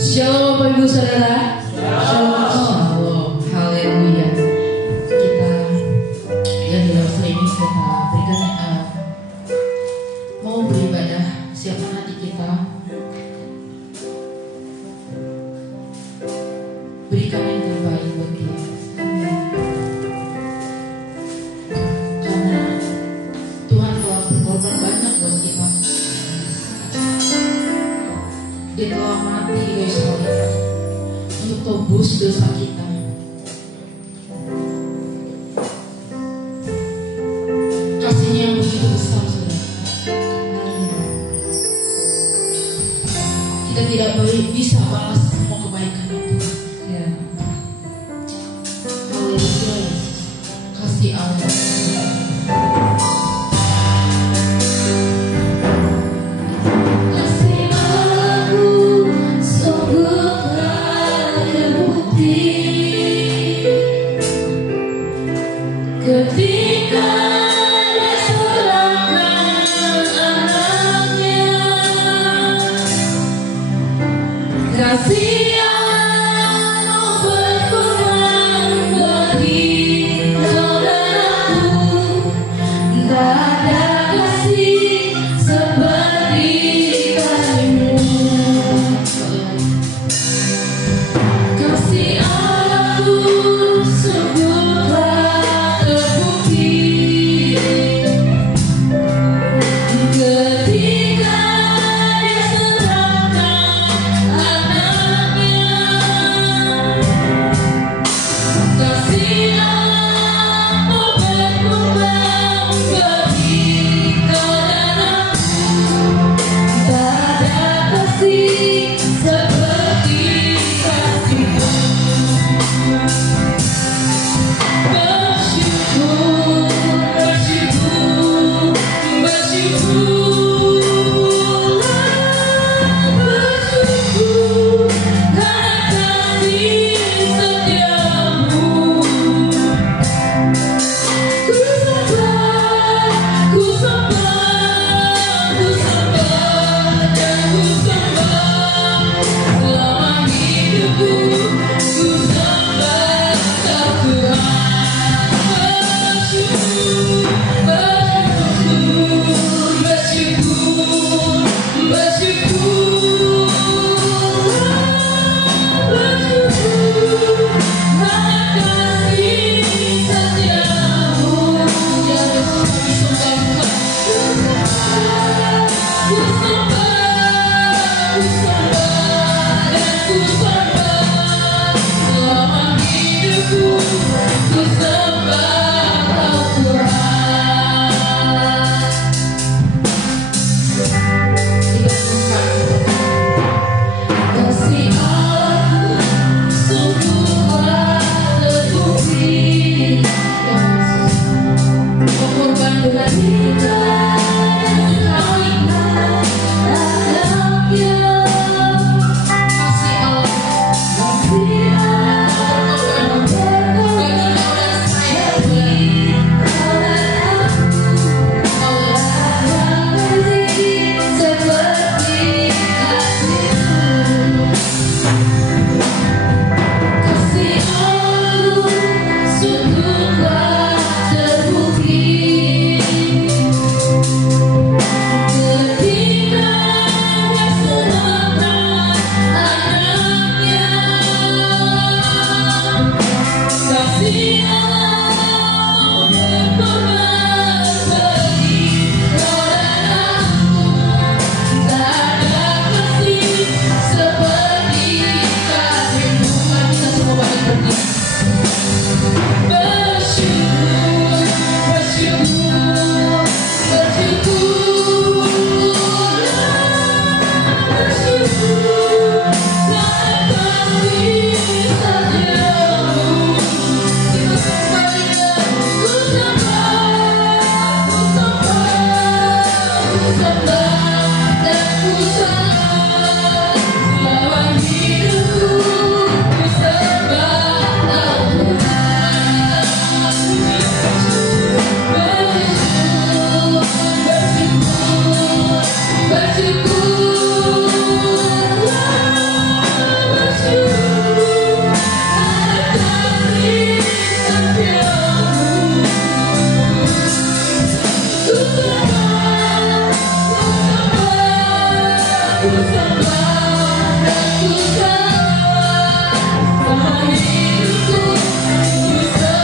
Shalom Bapak Ibu Saudara. Shalom. Haleluya. Kita yang di dalam ini kita berikan mau beribadah, siapkan hati kita, berikan yang terbaik buat kita. Karena Tuhan telah berkorban banyak buat kita. Dia telah mati guys untuk tebus dosa kita. Kasihnya yang begitu besar saudara. Kita tidak bisa balas semua kebaikan itu. Ya. Haleluya. Kasih Allah. Ketika Dia serahkan anaknya, kasih Allah berkorban bagi saudaraku. Tak ada kasih seperti kasih-Mu. Kasih Allahku sungguhlah terbukti ketika Dia serahkan anaknya. Terbaik untuk kita.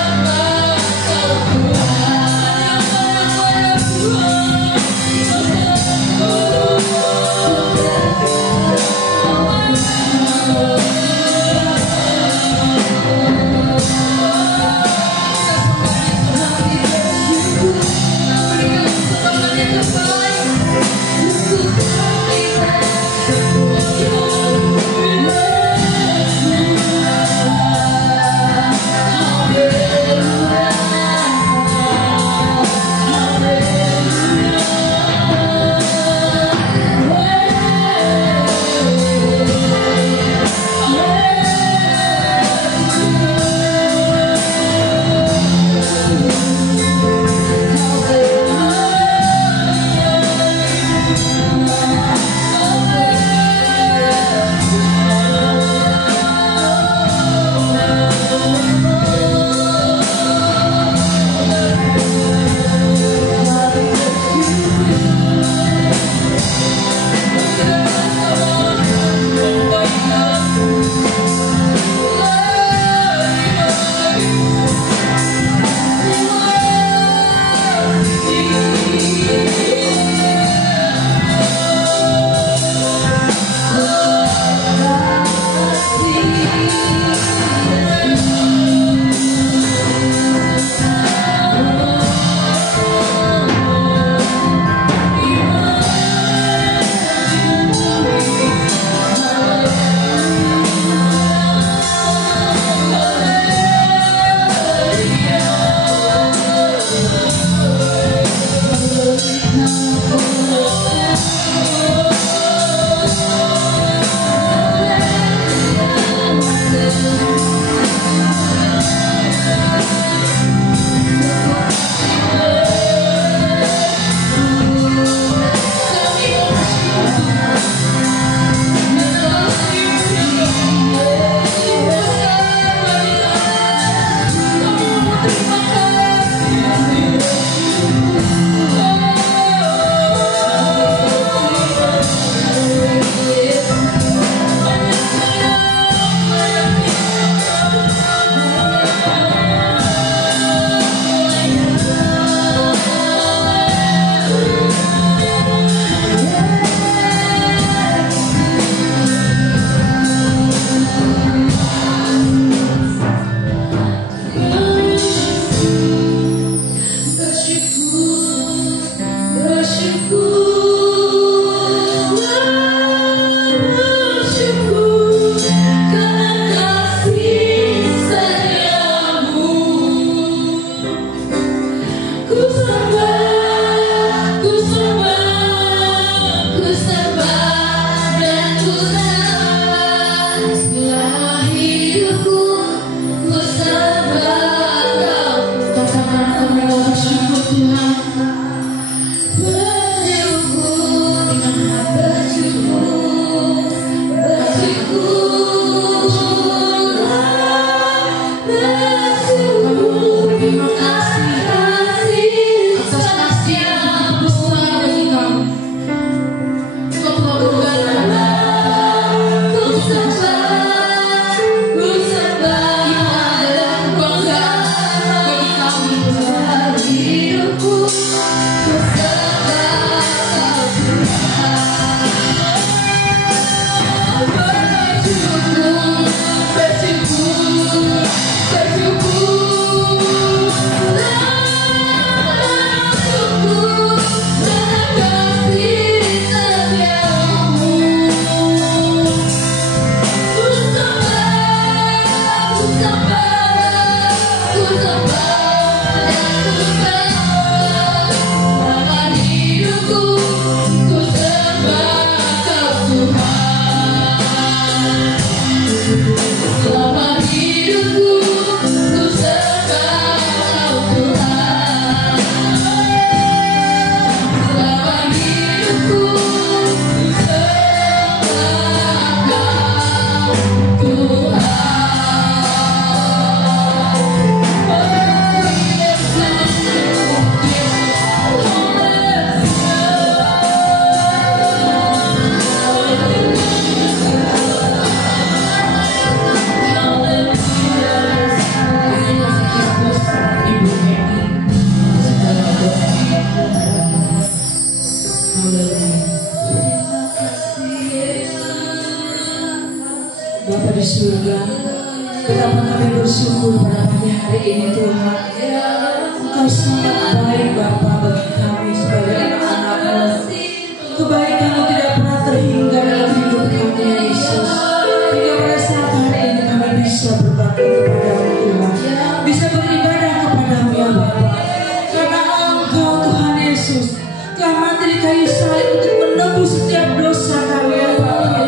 surga. Betapa kami bersyukur pada pagi hari ini Tuhan. Engkau sangat baik Bapa bagi kami sebagai anak-anak-Mu. Kebaikan-Mu tidak pernah terhingga dalam hidup kami ya Yesus. Hingga pada saat hari ini kami bisa berbakti kepada-Mu Tuhan, bisa beribadah kepada-Mu ya Bapa. Karena Engkau Tuhan Yesus telah mati di kayu salib untuk menebus setiap dosa kami ya Bapa.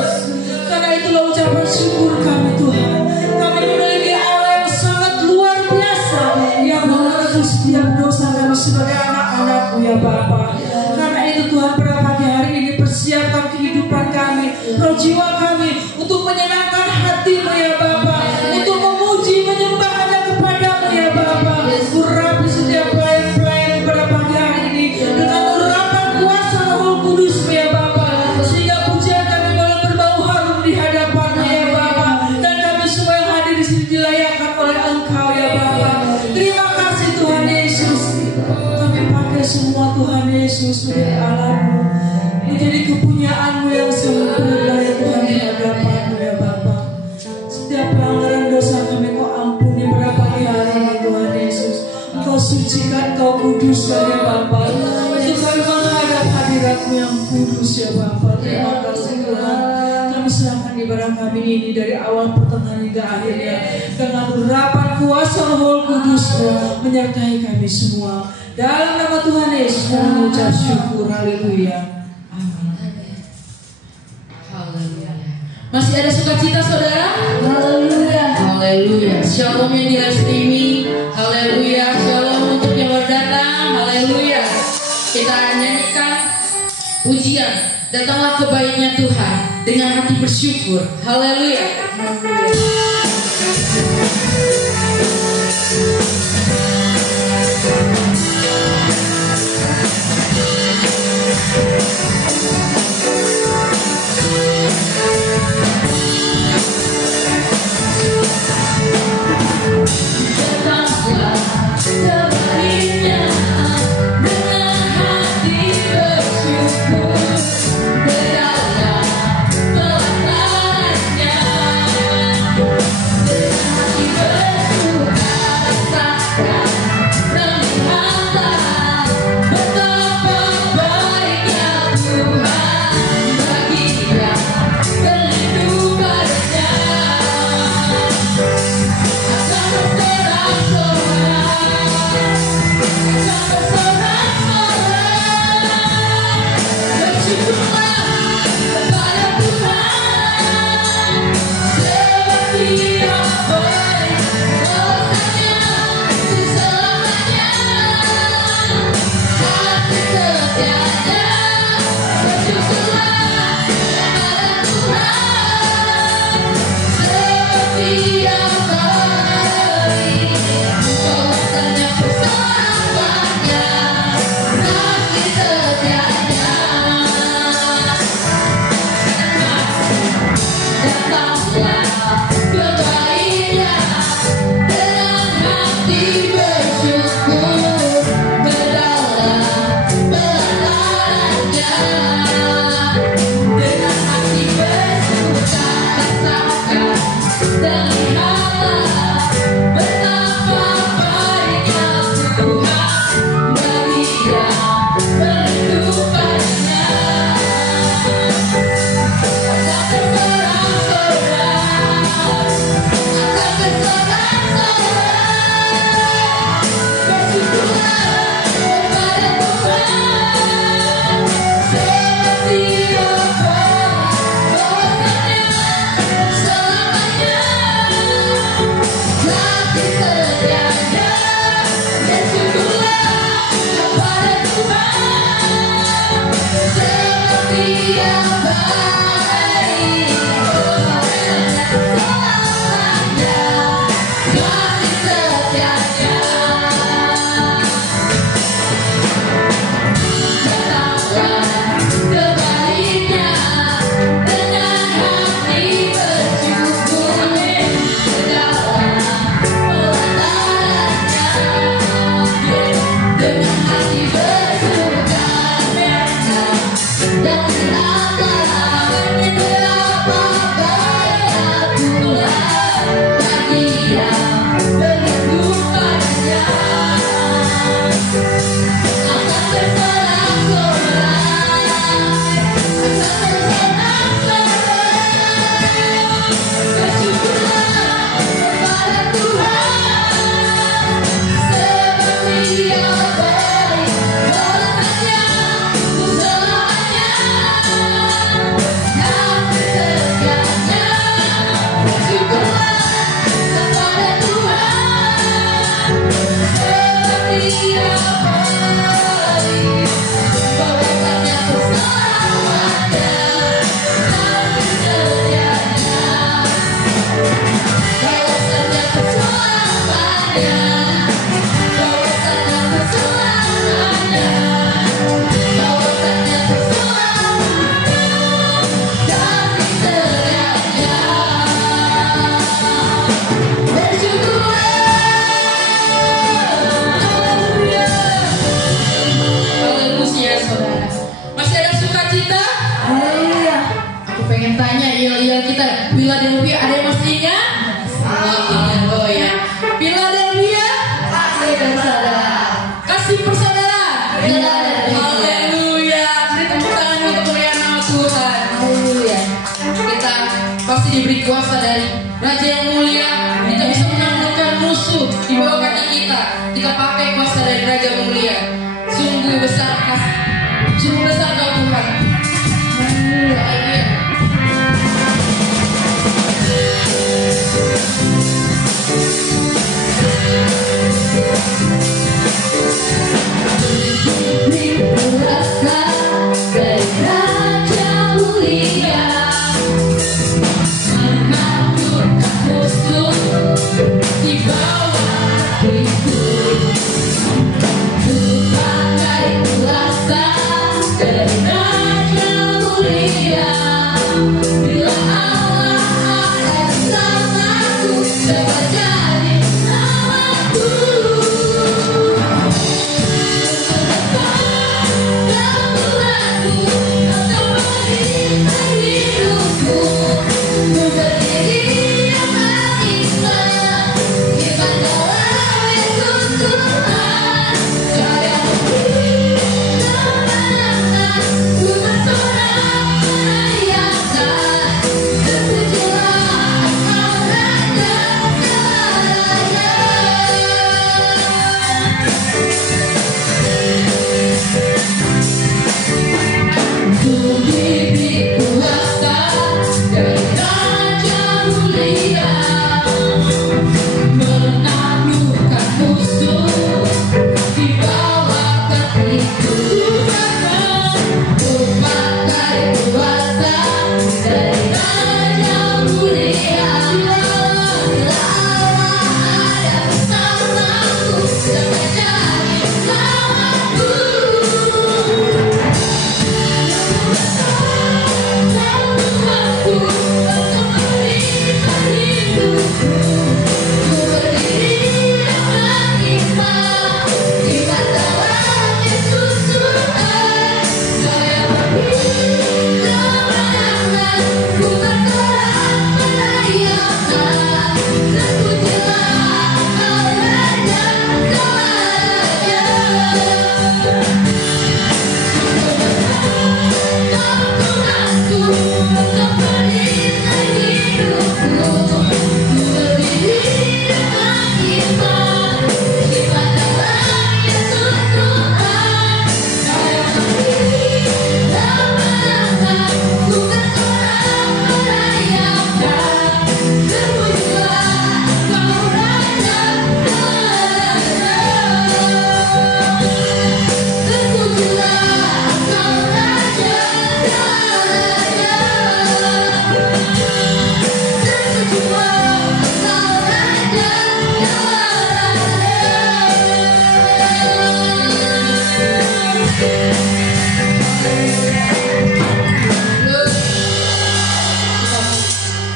Karena itulah ucapan syukur kami Tuhan. Kami memiliki Allah yang sangat luar biasa yang menebus setiap dosa kami sebagai anak-anak-Mu ya Bapa. Karena itu Tuhan pada pagi hari ini persiapkan kehidupan kami, roh jiwa kami untuk menyenangkan hati-Mu ya Bapa, untuk memuji menyembah hanya kepada-Mu ya Bapa. Urapi setiap pelayan-pelayan pada pagi hari ini dengan urapan kuasa Roh Kudus-Mu ya Bapa, sehingga pujian kami boleh berbau harum di hadapan-Mu ya Bapa, dan kami semua yang hadir di sini dilayakkan oleh Engkau ya Bapa. Terima kasih Tuhan Yesus. Kami pakai semua Tuhan Yesus menjadi alat-Mu, menjadi kepunyaan-Mu yang sempurna ya Tuhan di hadapan-Mu ya Bapa. Setiap pelanggaran dosa kami Kau ampuni pada pagi hari ini Tuhan Yesus. Engkau sucikan, Kau kuduskan ya Bapa, untuk kami menghadap hadirat-Mu yang kudus ya Bapa. Terima kasih Tuhan. Kami serahkan ibadah kami ini dari awal pertengahan hingga akhirnya dengan urapan kuasa Roh Kudus-Mu menyertai kami semua. Dalam nama Tuhan Yesus kami mengucap syukur. Haleluya. Haleluya. Masih ada sukacita saudara? Haleluya. Haleluya. Shalom yang di live streaming. Haleluya. Shalom untuk yang baru datang. Haleluya. Kita nyanyikan pujian. Datanglah kebaiknya Tuhan dengan hati bersyukur. Haleluya. Datanglah kebaiknya dengan hati bersyukur. Berdalam pelan-pelannya. pengen tanya yel-yel kita Philadelphia, ada yang masih ingat? Oh ya, Philadelphia kasih bersaudara, kasih bersaudara. Haleluya. Beri tepuk tangan untuk kemuliaan nama Tuhan. Haleluya. Kita pasti diberi kuasa dari Raja yang mulia. Kita bisa menaklukkan musuh di bawah kaki kita. Kita pakai kuasa dari Raja yang mulia. Sungguh besar kasih, sungguh besar kau Tuhan. Haleluya. Beri kuasa dari Raja mulia, menaklukkan musuh di bawah kakiku. Ku pakai kuasa dari Raja mulia. Bila Allah ada bersamaku, dapat jadi namaku.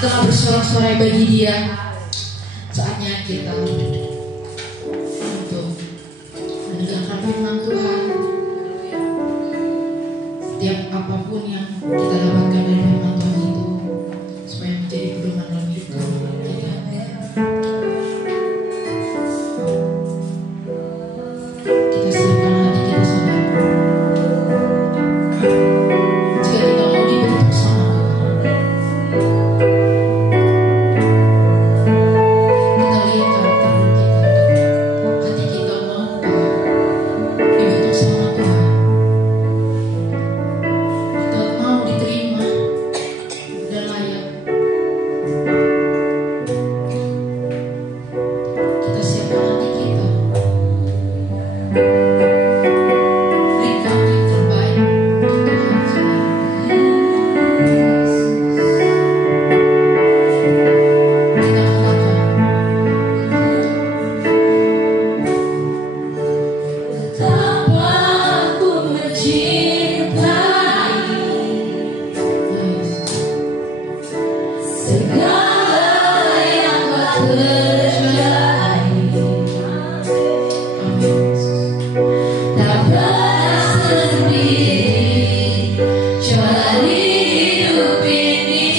Telah bersorak-sorai bagi Dia. Saatnya kita untuk mendengarkan firman Tuhan. Setiap apapun yang kita dapatkan dari firman Tuhan itu supaya menjadi pedoman dalam hidup kita. Kita siapkan hati kita saudara. Jika kita mau dibentuk sama Jalan hidup ini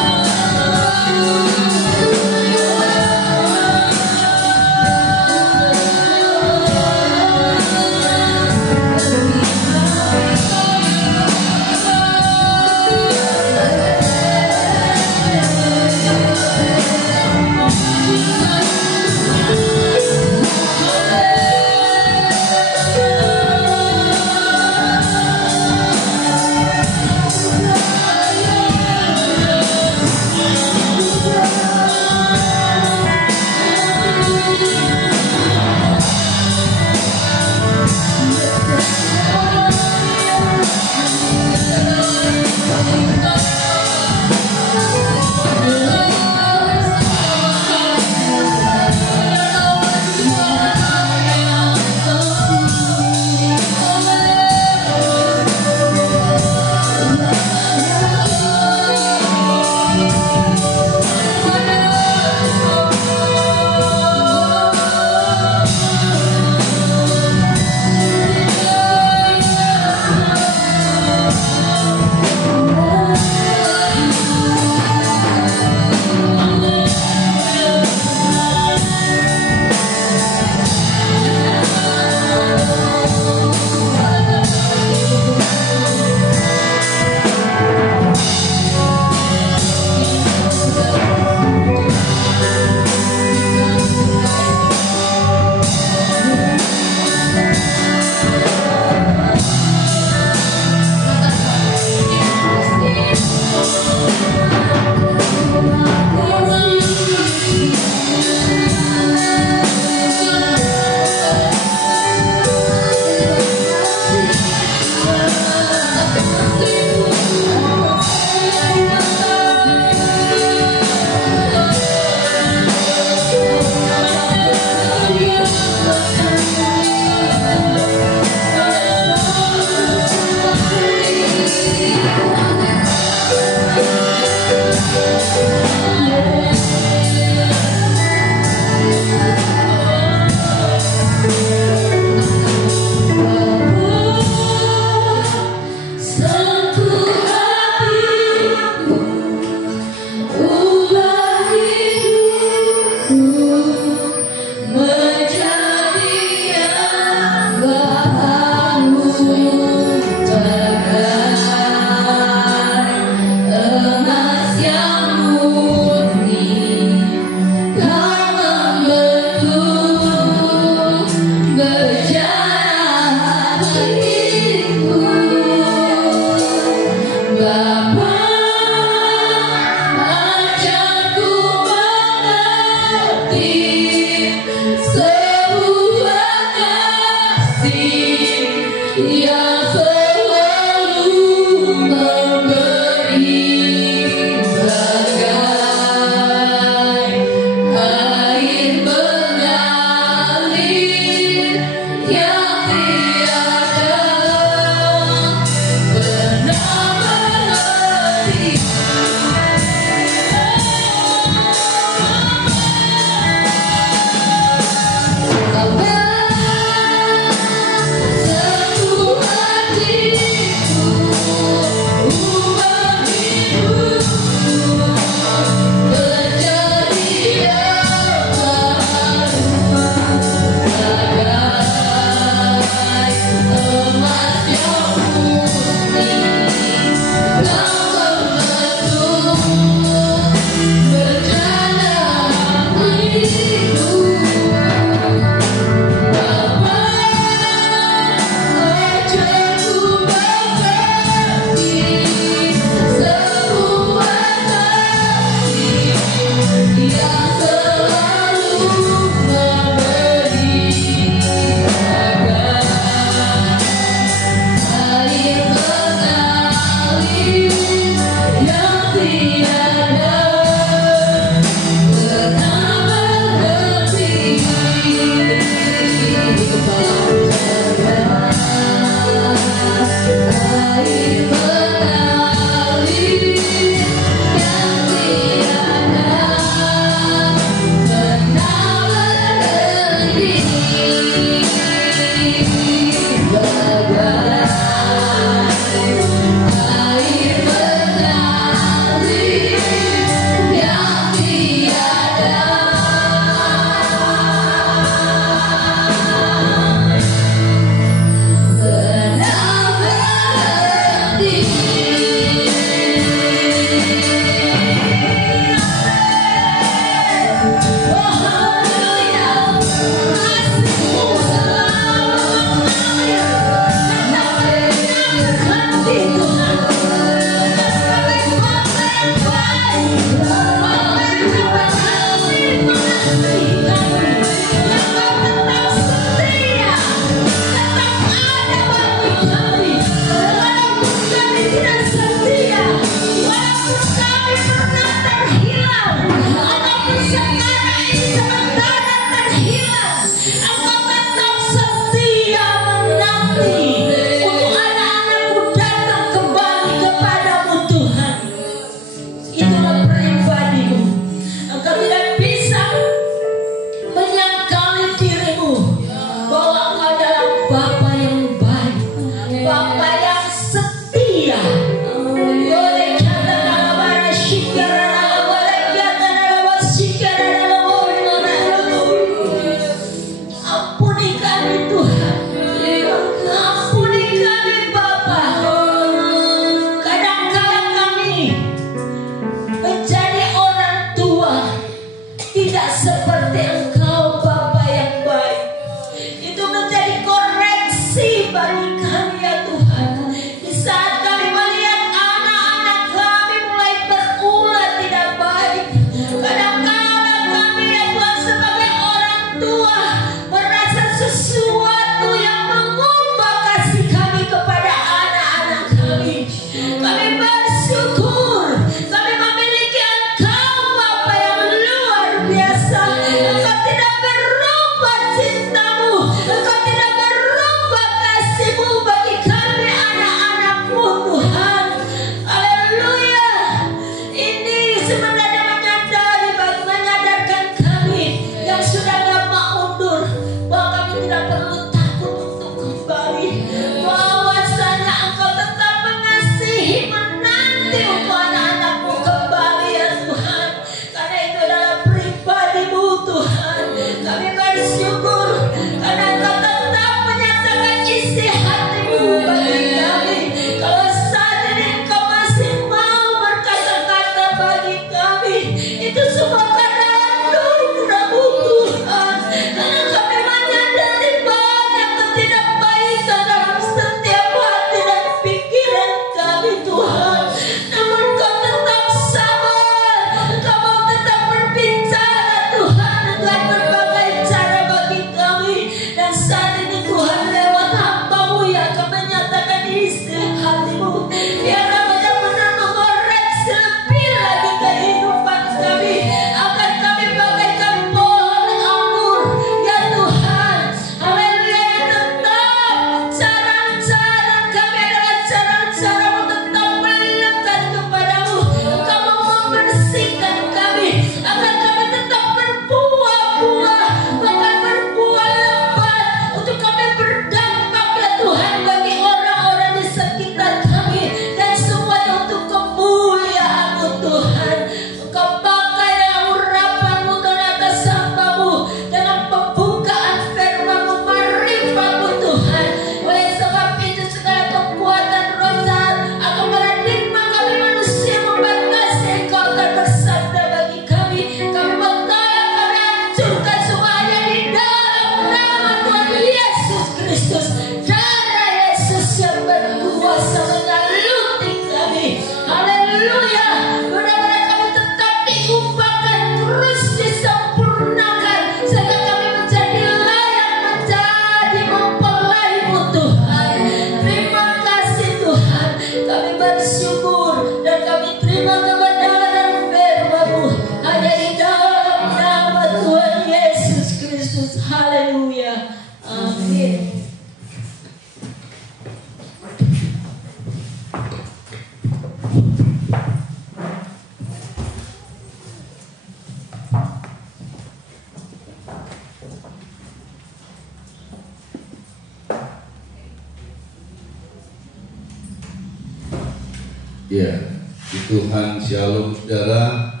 Ya, Tuhan shalom saudara,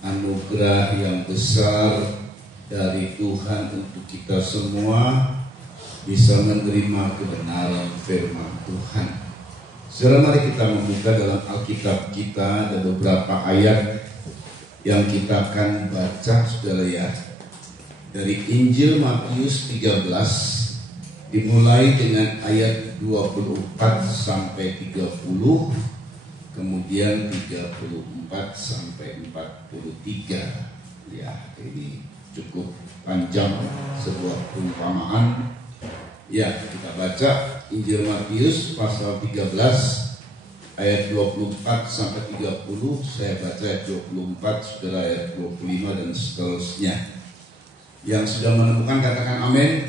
anugerah yang besar dari Tuhan untuk kita semua bisa menerima kebenaran firman Tuhan. Saudara, mari kita membuka dalam Alkitab kita, ada beberapa ayat yang kita akan baca saudara ya. Dari Injil Matius 13 dimulai dengan ayat 24 sampai 30, kemudian 34 sampai 43. Ya, ini cukup panjang sebuah perumpamaan. Ya, kita baca Injil Matius pasal 13 ayat 24 sampai 30. Saya baca ayat 24, saudara ayat 25 dan seterusnya. Yang sudah menemukan katakan amin.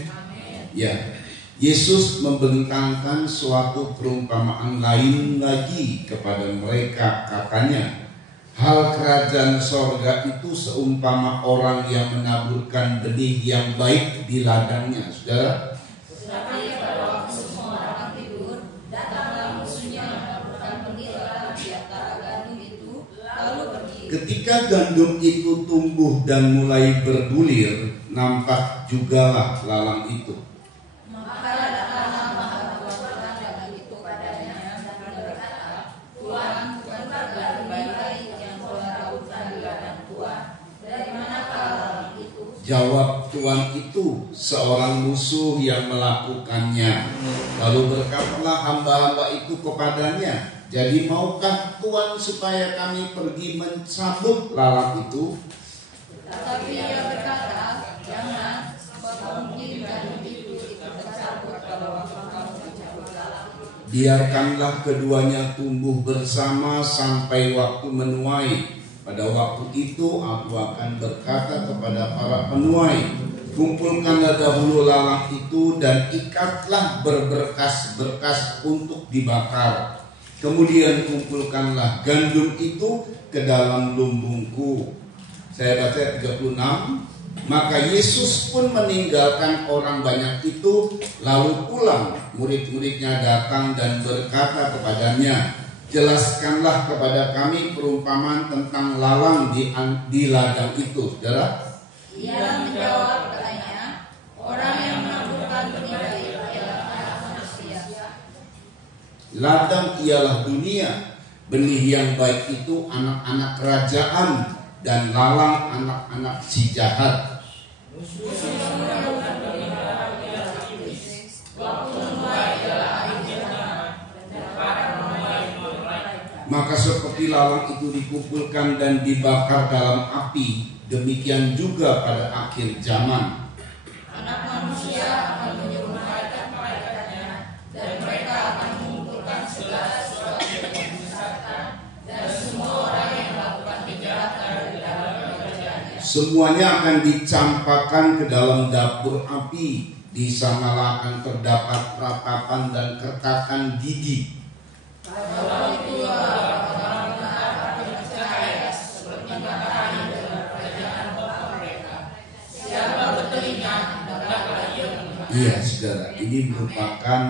Ya, Yesus membentangkan suatu perumpamaan lain lagi kepada mereka, katanya, hal kerajaan sorga itu seumpama orang yang menaburkan benih yang baik di ladangnya. Saudara, tetapi pada waktu semua orang tidur, datanglah musuhnya menaburkan benih lalang di antara gandum itu, lalu pergi. ketika gandum itu tumbuh dan mulai berbulir, nampak jugalah lalang itu. Maka datanglah mahar-mahar gandum itu padanya dan berkata, Tuhan, bukankah gandum baik yang Tuhan taburkan di ladang Tuhan? Dari manakah lalang itu? Jawab tuan itu, seorang musuh yang melakukannya. Lalu berkatalah hamba-hamba itu kepadanya, jadi maukah Tuhan supaya kami pergi mencabut lalang itu? Tetapi ia berkata, jangan, sebab mungkin gandum itu tercabut kalau waktu kamu mencabut lalang. Biarkanlah keduanya tumbuh bersama sampai waktu menuai. Pada waktu itu aku akan berkata kepada para penuai, kumpulkanlah dahulu lalang itu dan ikatlah berberkas-berkas untuk dibakar. Kemudian kumpulkanlah gandum itu ke dalam lumbungku. Saya baca 36. Maka Yesus pun meninggalkan orang banyak itu, lalu pulang. Murid-muridnya datang dan berkata kepadanya, jelaskanlah kepada kami perumpamaan tentang lalang di ladang itu. Saudara, Ia menjawab katanya, orang yang menaburkan benih baik ialah anak manusia. ladang ialah dunia. Benih yang baik itu anak-anak kerajaan, dan lalang anak-anak si jahat. Maka seperti lalang itu dikumpulkan dan dibakar dalam api, demikian juga pada akhir zaman. Anak manusia akan menyuruh malaikat-malaikatnya, dan mereka akan mengumpulkan segala sesuatu yang menyesatkan, dan semua orang yang melakukan kejahatan di dalam pekerjaannya. Semuanya akan dicampakkan ke dalam dapur api. Di sanalah akan terdapat ratapan dan kertakan gigi. Kalau itulah orang benar akan bercahaya seperti matahari dalam kerajaan Bapa mereka. Siapa bertelinga, hendaklah ia mendengar. Iya saudara, ini merupakan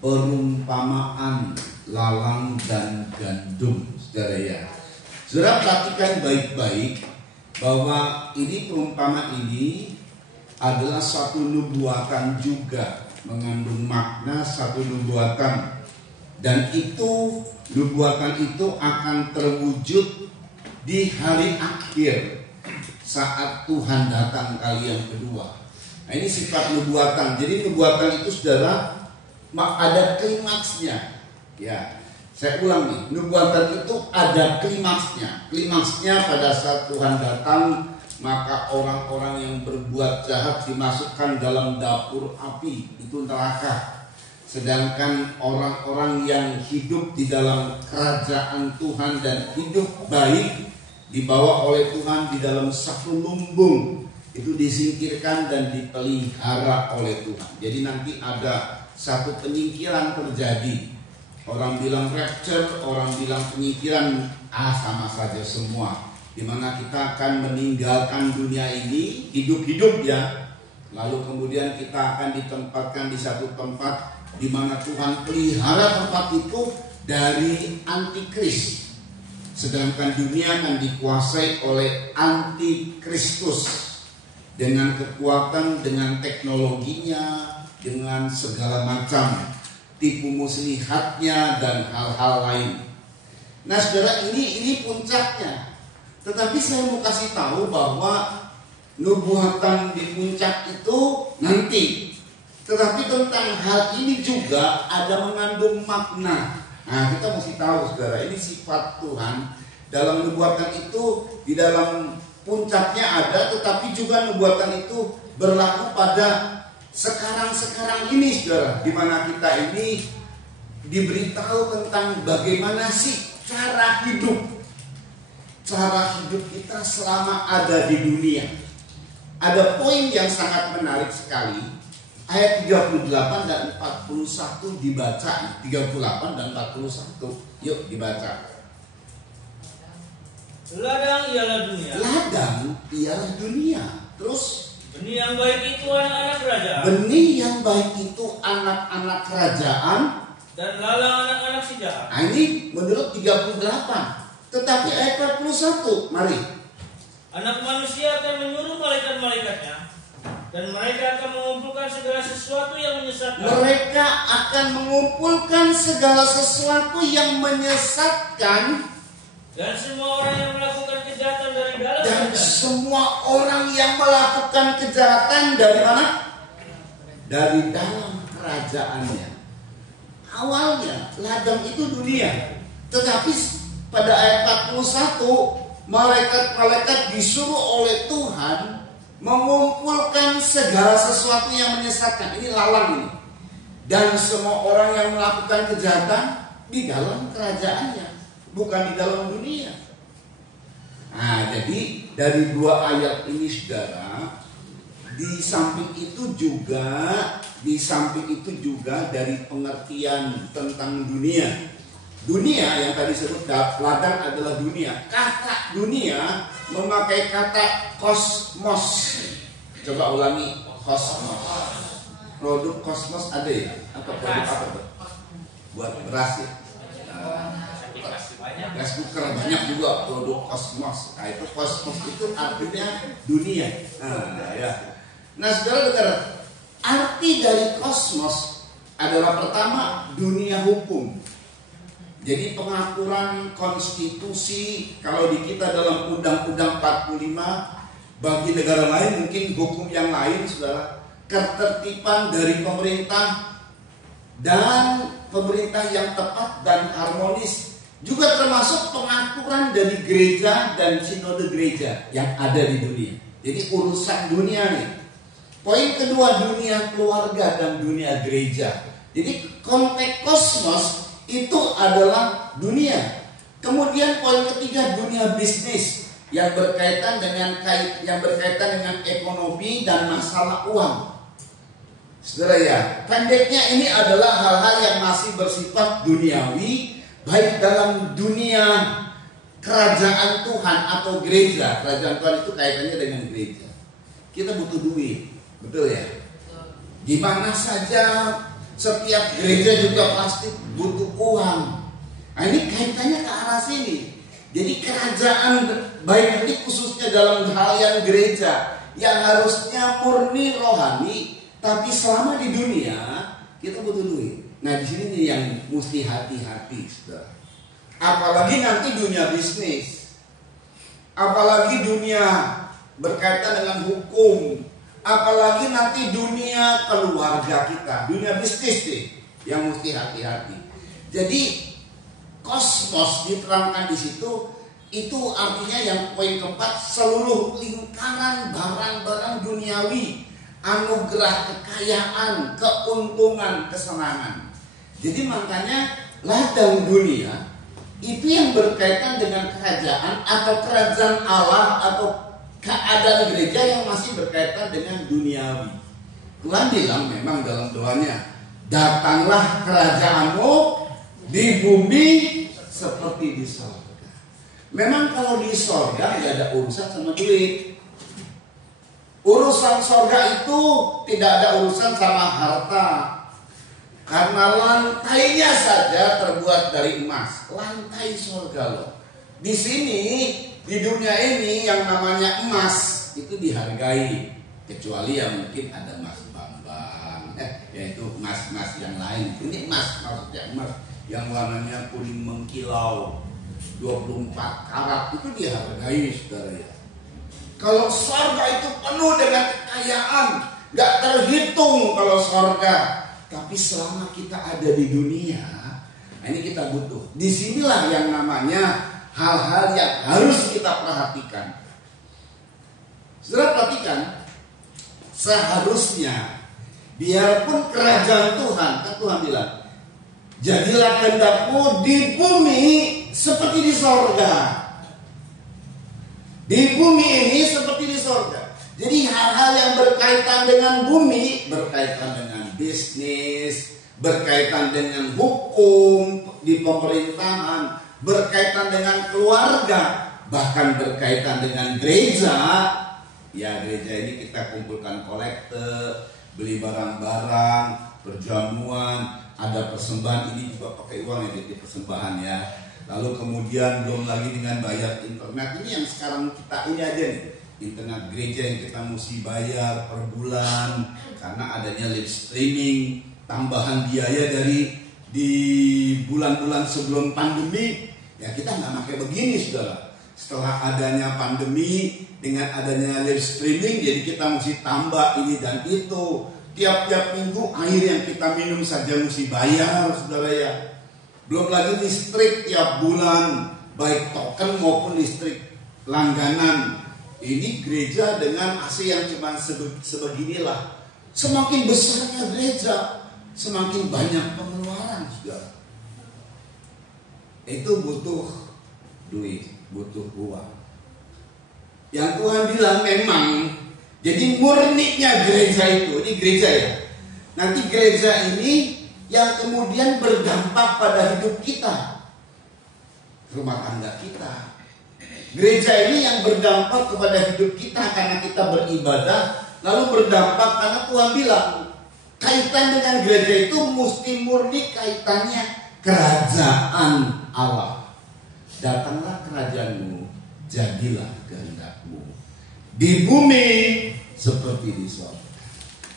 perumpamaan lalang dan gandum, saudara ya. Saudara perhatikan baik-baik bahwa ini perumpamaan ini adalah satu nubuatan juga, mengandung makna satu nubuatan. Dan itu nubuatan itu akan terwujud di hari akhir saat Tuhan datang kali yang kedua. Nah, ini sifat nubuatan. Jadi nubuatan itu saudara ada klimaksnya. Ya, saya ulang nih, nubuatan itu ada klimaksnya. Klimaksnya pada saat Tuhan datang, maka orang-orang yang berbuat jahat dimasukkan dalam dapur api, itu neraka. Sedangkan orang-orang yang hidup di dalam kerajaan Tuhan dan hidup baik dibawa oleh Tuhan di dalam satu lumbung, itu disingkirkan dan dipelihara oleh Tuhan. Jadi nanti ada satu penyingkiran terjadi. Orang bilang rapture, orang bilang penyingkiran, sama saja semua. Dimana kita akan meninggalkan dunia ini, hidup-hidup ya. Lalu kemudian kita akan ditempatkan di satu tempat di mana Tuhan pelihara tempat itu dari antikris. Sedangkan dunia akan dikuasai oleh antikristus dengan kekuatan, dengan teknologinya, dengan segala macam tipu muslihatnya dan hal-hal lain. Nah saudara, ini puncaknya. Tetapi saya mau kasih tahu bahwa nubuatan di puncak itu nanti. Tetapi tentang hal ini juga ada mengandung makna. Nah kita mesti tahu saudara, ini sifat Tuhan. Dalam nubuatan itu, di dalam puncaknya ada, tetapi juga nubuatan itu berlaku pada sekarang ini saudara. Dimana kita ini diberitahu tentang bagaimana sih cara hidup kita selama ada di dunia. Ada poin yang sangat menarik sekali. Ayat 38 dan 41 dibaca. 38 dan 41. Yuk dibaca. Ladang ialah dunia. Ladang ialah dunia. Terus Benih yang baik itu anak-anak kerajaan. benih yang baik itu anak-anak kerajaan. Dan lalang anak-anak si jahat. Nah ini menurut 38. Tetapi ayat 41, mari. Anak manusia akan menyuruh malaikat-malaikatnya, dan mereka akan mengumpulkan segala sesuatu yang menyesatkan. Mereka akan mengumpulkan segala sesuatu yang menyesatkan. Dan semua orang yang melakukan kejahatan dari dalam Dan kerajaan. semua orang yang melakukan kejahatan dari mana? Dari dalam kerajaannya. Awalnya ladang itu dunia. Tetapi pada ayat 41, malaikat-malaikat disuruh oleh Tuhan mengumpulkan segala sesuatu yang menyesatkan. Ini lalang ini. Dan semua orang yang melakukan kejahatan di dalam kerajaannya, bukan di dalam dunia. Nah, jadi dari dua ayat ini saudara, di samping itu juga dari pengertian tentang dunia. Dunia yang tadi disebut ladang adalah dunia. Kata dunia memakai kata kosmos. Coba ulangi, kosmos. Produk kosmos ada ya? Apa produk apa tuh? Buat beras ya? Rice cooker banyak juga produk kosmos. Nah itu kosmos itu artinya dunia. Nah saudara-saudara, arti dari kosmos adalah pertama dunia hukum. Jadi pengaturan konstitusi, kalau di kita dalam Undang-Undang 45, bagi negara lain mungkin hukum yang lain saudara, ketertiban dari pemerintah dan pemerintah yang tepat dan harmonis, juga termasuk pengaturan dari gereja dan sinode gereja yang ada di dunia. Jadi urusan dunia nih. Poin kedua, dunia keluarga dan dunia gereja. Jadi konteks kosmos itu adalah dunia. Kemudian poin ketiga, dunia bisnis yang berkaitan dengan ekonomi dan masalah uang. Saudara ya, pendeknya ini adalah hal-hal yang masih bersifat duniawi, baik dalam dunia kerajaan Tuhan atau gereja. Kerajaan Tuhan itu kaitannya dengan gereja. Kita butuh duit, betul ya? Gimana saja setiap gereja juga pasti butuh uang. Nah ini kaitannya ke arah sini. Jadi kerajaan baik ini khususnya dalam hal yang gereja yang harusnya murni rohani, tapi selama di dunia kita butuh duit. Nah di sini nih yang mesti hati-hati, saudara. Apalagi nanti dunia bisnis, apalagi dunia berkaitan dengan hukum, apalagi nanti dunia keluarga kita, dunia bisnis nih yang mesti hati-hati. Jadi kosmos diterangkan di situ, itu artinya yang poin keempat, seluruh lingkaran barang-barang duniawi, anugerah, kekayaan, keuntungan, kesenangan. Jadi makanya ladang dunia itu yang berkaitan dengan kerajaan atau kerajaan Allah atau keadaan gereja yang masih berkaitan dengan duniawi. Tuhan bilang memang dalam doanya, datanglah kerajaanmu di bumi seperti di sorga. Memang kalau di sorga tidak ada urusan sama duit. Urusan sorga itu tidak ada urusan sama harta. Karena lantainya saja terbuat dari emas. Lantai surga loh. Di sini, di dunia ini yang namanya emas itu dihargai. Kecuali yang mungkin ada emas Bambang, yaitu emas-emas yang lain. Ini emas, maksudnya emas yang warnanya kuning mengkilau, 24 karat, itu dihargai, saudara ya. Kalau surga itu penuh dengan kekayaan, gak terhitung kalau surga. Tapi selama kita ada di dunia, ini kita butuh. Disinilah yang namanya hal-hal yang harus kita perhatikan. Saudara perhatikan, seharusnya biarpun kerajaan Tuhan, kan Tuhan bilang, jadilah kehendakmu di bumi seperti di sorga. Di bumi ini seperti di sorga. Jadi hal-hal yang berkaitan dengan bumi, berkaitan dengan bisnis, berkaitan dengan hukum di pemerintahan, berkaitan dengan keluarga, bahkan berkaitan dengan gereja. Ya, gereja ini kita kumpulkan kolekte, beli barang-barang, perjamuan, ada persembahan, ini juga pakai uang yang jadi persembahan ya. Lalu kemudian belum lagi dengan bayar internet, ini yang sekarang kita ini aja nih, internet gereja yang kita mesti bayar per bulan karena adanya live streaming, tambahan biaya dari di bulan-bulan sebelum pandemi. Ya kita nggak pakai begini, saudara. Setelah adanya pandemi, dengan adanya live streaming, jadi kita mesti tambah ini dan itu. Tiap-tiap minggu air yang kita minum saja mesti bayar, saudara ya. Belum lagi listrik tiap bulan, baik token maupun listrik langganan. Ini gereja dengan AC yang cuma sebeginilah. Semakin besarnya gereja, semakin banyak pengeluaran, saudara. Itu butuh duit, butuh uang. Yang Tuhan bilang memang, jadi murninya gereja itu, ini gereja ya. Nanti gereja ini yang kemudian berdampak pada hidup kita, rumah tangga kita. Gereja ini yang berdampak kepada hidup kita karena kita beribadah, lalu berdampak karena Tuhan bilang kaitan dengan gereja itu mesti murni kaitannya kerajaan Allah. Datanglah kerajaanmu, jadilah kehendakmu di bumi seperti di surga.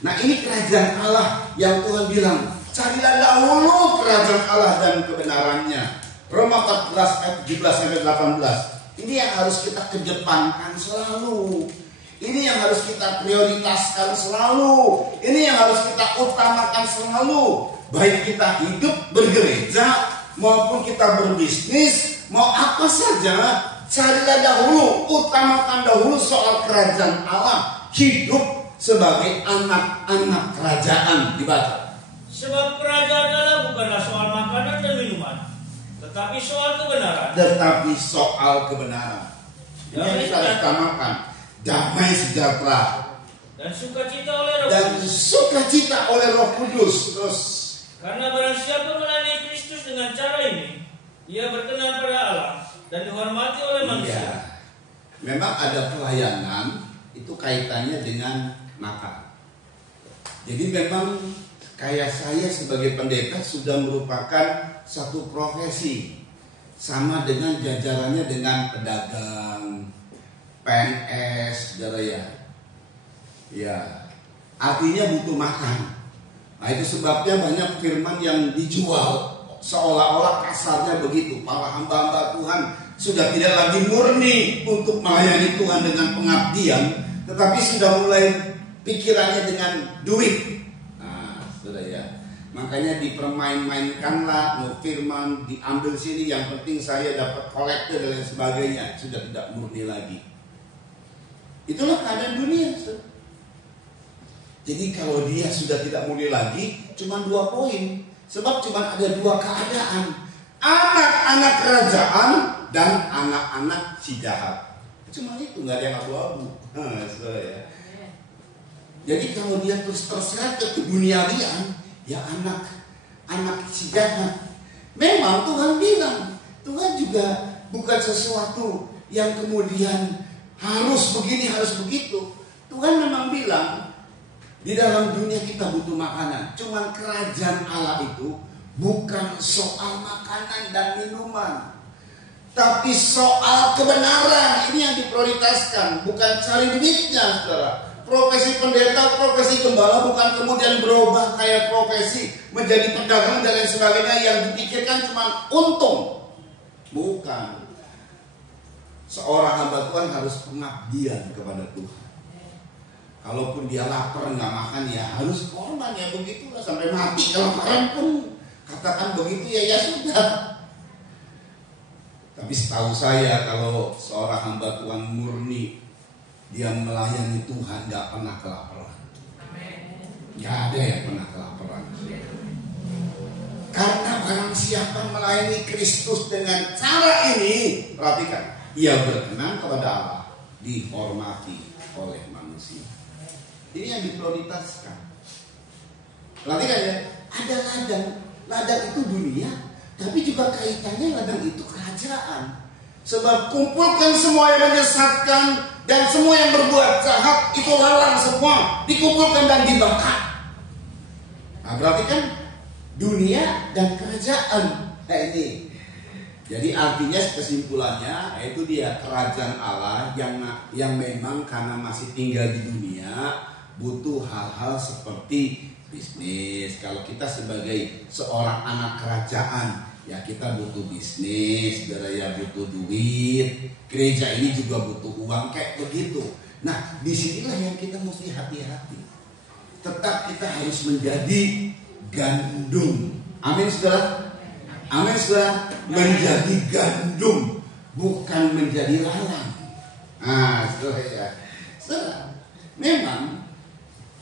Nah ini kerajaan Allah yang Tuhan bilang, carilah dahulu kerajaan Allah dan kebenarannya. Roma 14 ayat 17-18. Ini yang harus kita kedepankan selalu. Ini yang harus kita prioritaskan selalu. Ini yang harus kita utamakan selalu. Baik kita hidup bergereja maupun kita berbisnis, mau apa saja, carilah dahulu, utamakan dahulu soal kerajaan Allah. Hidup sebagai anak-anak kerajaan. Dibaca. Sebab kerajaan Allah bukanlah soal makanan dan minuman, tetapi soal kebenaran. Ini yang kita harus utamakan. Damai sejahtera dan sukacita oleh Roh Kudus. Terus karena barang siapa melayani Kristus dengan cara ini, ia berkenan pada Allah dan dihormati oleh manusia. Iya. Memang ada pelayanan itu kaitannya dengan makan. Jadi memang kayak saya sebagai pendeta sudah merupakan satu profesi, sama dengan jajarannya dengan pedagang, PNS, saudara ya. Ya, artinya butuh makan. Nah itu sebabnya banyak firman yang dijual seolah-olah kasarnya begitu. Para hamba-hamba Tuhan sudah tidak lagi murni untuk melayani Tuhan dengan pengabdian, tetapi sudah mulai pikirannya dengan duit. Nah, saudara ya. Makanya dipermain-mainkanlah, mau firman diambil sini, yang penting saya dapat kolektor dan lain sebagainya, sudah tidak murni lagi. Itulah keadaan dunia. Jadi kalau dia sudah tidak murni lagi, cuma 2 poin. Sebab cuma ada 2 keadaan. Anak-anak kerajaan dan anak-anak si jahat. Cuma itu, nggak ada yang abu-abu. Jadi kalau dia terus terseret ke keduniawian, ya anak si jahat. Memang Tuhan bilang, Tuhan juga bukan sesuatu yang kemudian harus begini, harus begitu. Tuhan memang bilang, Di dalam dunia kita butuh makanan. Cuman kerajaan Allah itu bukan soal makanan dan minuman, tapi soal kebenaran. Ini yang diprioritaskan, bukan cari duitnya, saudara. Profesi pendeta, profesi gembala bukan kemudian berubah kayak profesi menjadi pedagang dan lain sebagainya yang dipikirkan cuma untung. Bukan. Seorang hamba Tuhan harus pengabdian kepada Tuhan. Kalaupun dia lapar nggak makan ya harus korban, ya begitulah sampai mati kelaparan pun katakan begitu ya sudah. Tapi setahu saya kalau seorang hamba Tuhan murni dia melayani Tuhan nggak pernah kelaparan. Nggak ada yang pernah kelaparan. Karena barang siapa melayani Kristus dengan cara ini, perhatikan, ia berkenan kepada Allah, dihormati oleh manusia. Ini yang diprioritaskan. Perhatikan ya, ada ladang. Ladang itu dunia, tapi juga kaitannya ladang itu kerajaan. Sebab kumpulkan semua yang menyesatkan dan semua yang berbuat jahat, itu lalang semua, dikumpulkan dan dibakar. Nah, berarti kan dunia dan kerajaan. Nah, ini. Jadi artinya kesimpulannya yaitu dia kerajaan Allah yang memang karena masih tinggal di dunia butuh hal-hal seperti bisnis. Kalau kita sebagai seorang anak kerajaan, ya kita butuh bisnis, saudara, ya butuh duit. Gereja ini juga butuh uang kayak begitu. Nah, disinilah yang kita mesti hati-hati. Tetap kita harus menjadi gandum. Amin, saudara. Amin, saudara. Menjadi gandum, bukan menjadi lalang. Nah, saudara ya. Saudara, memang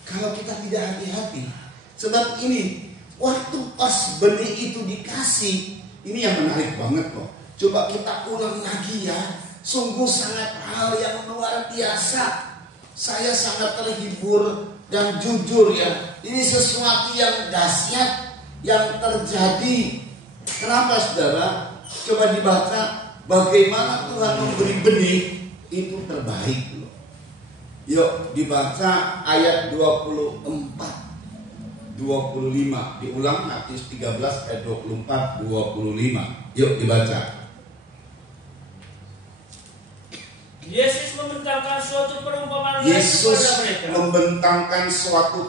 kalau kita tidak hati-hati, sebab ini waktu pas benih itu dikasih, ini yang menarik banget kok. Coba kita ulang lagi ya. Sungguh sangat hal yang luar biasa. Saya sangat terhibur dan jujur ya. Ini sesuatu yang dahsyat yang terjadi. Kenapa, saudara? Coba dibaca bagaimana Tuhan memberi benih itu terbaik loh. Yuk dibaca ayat 24 25, diulang Matius 13 ayat 24 25. Yuk dibaca. Yesus membentangkan suatu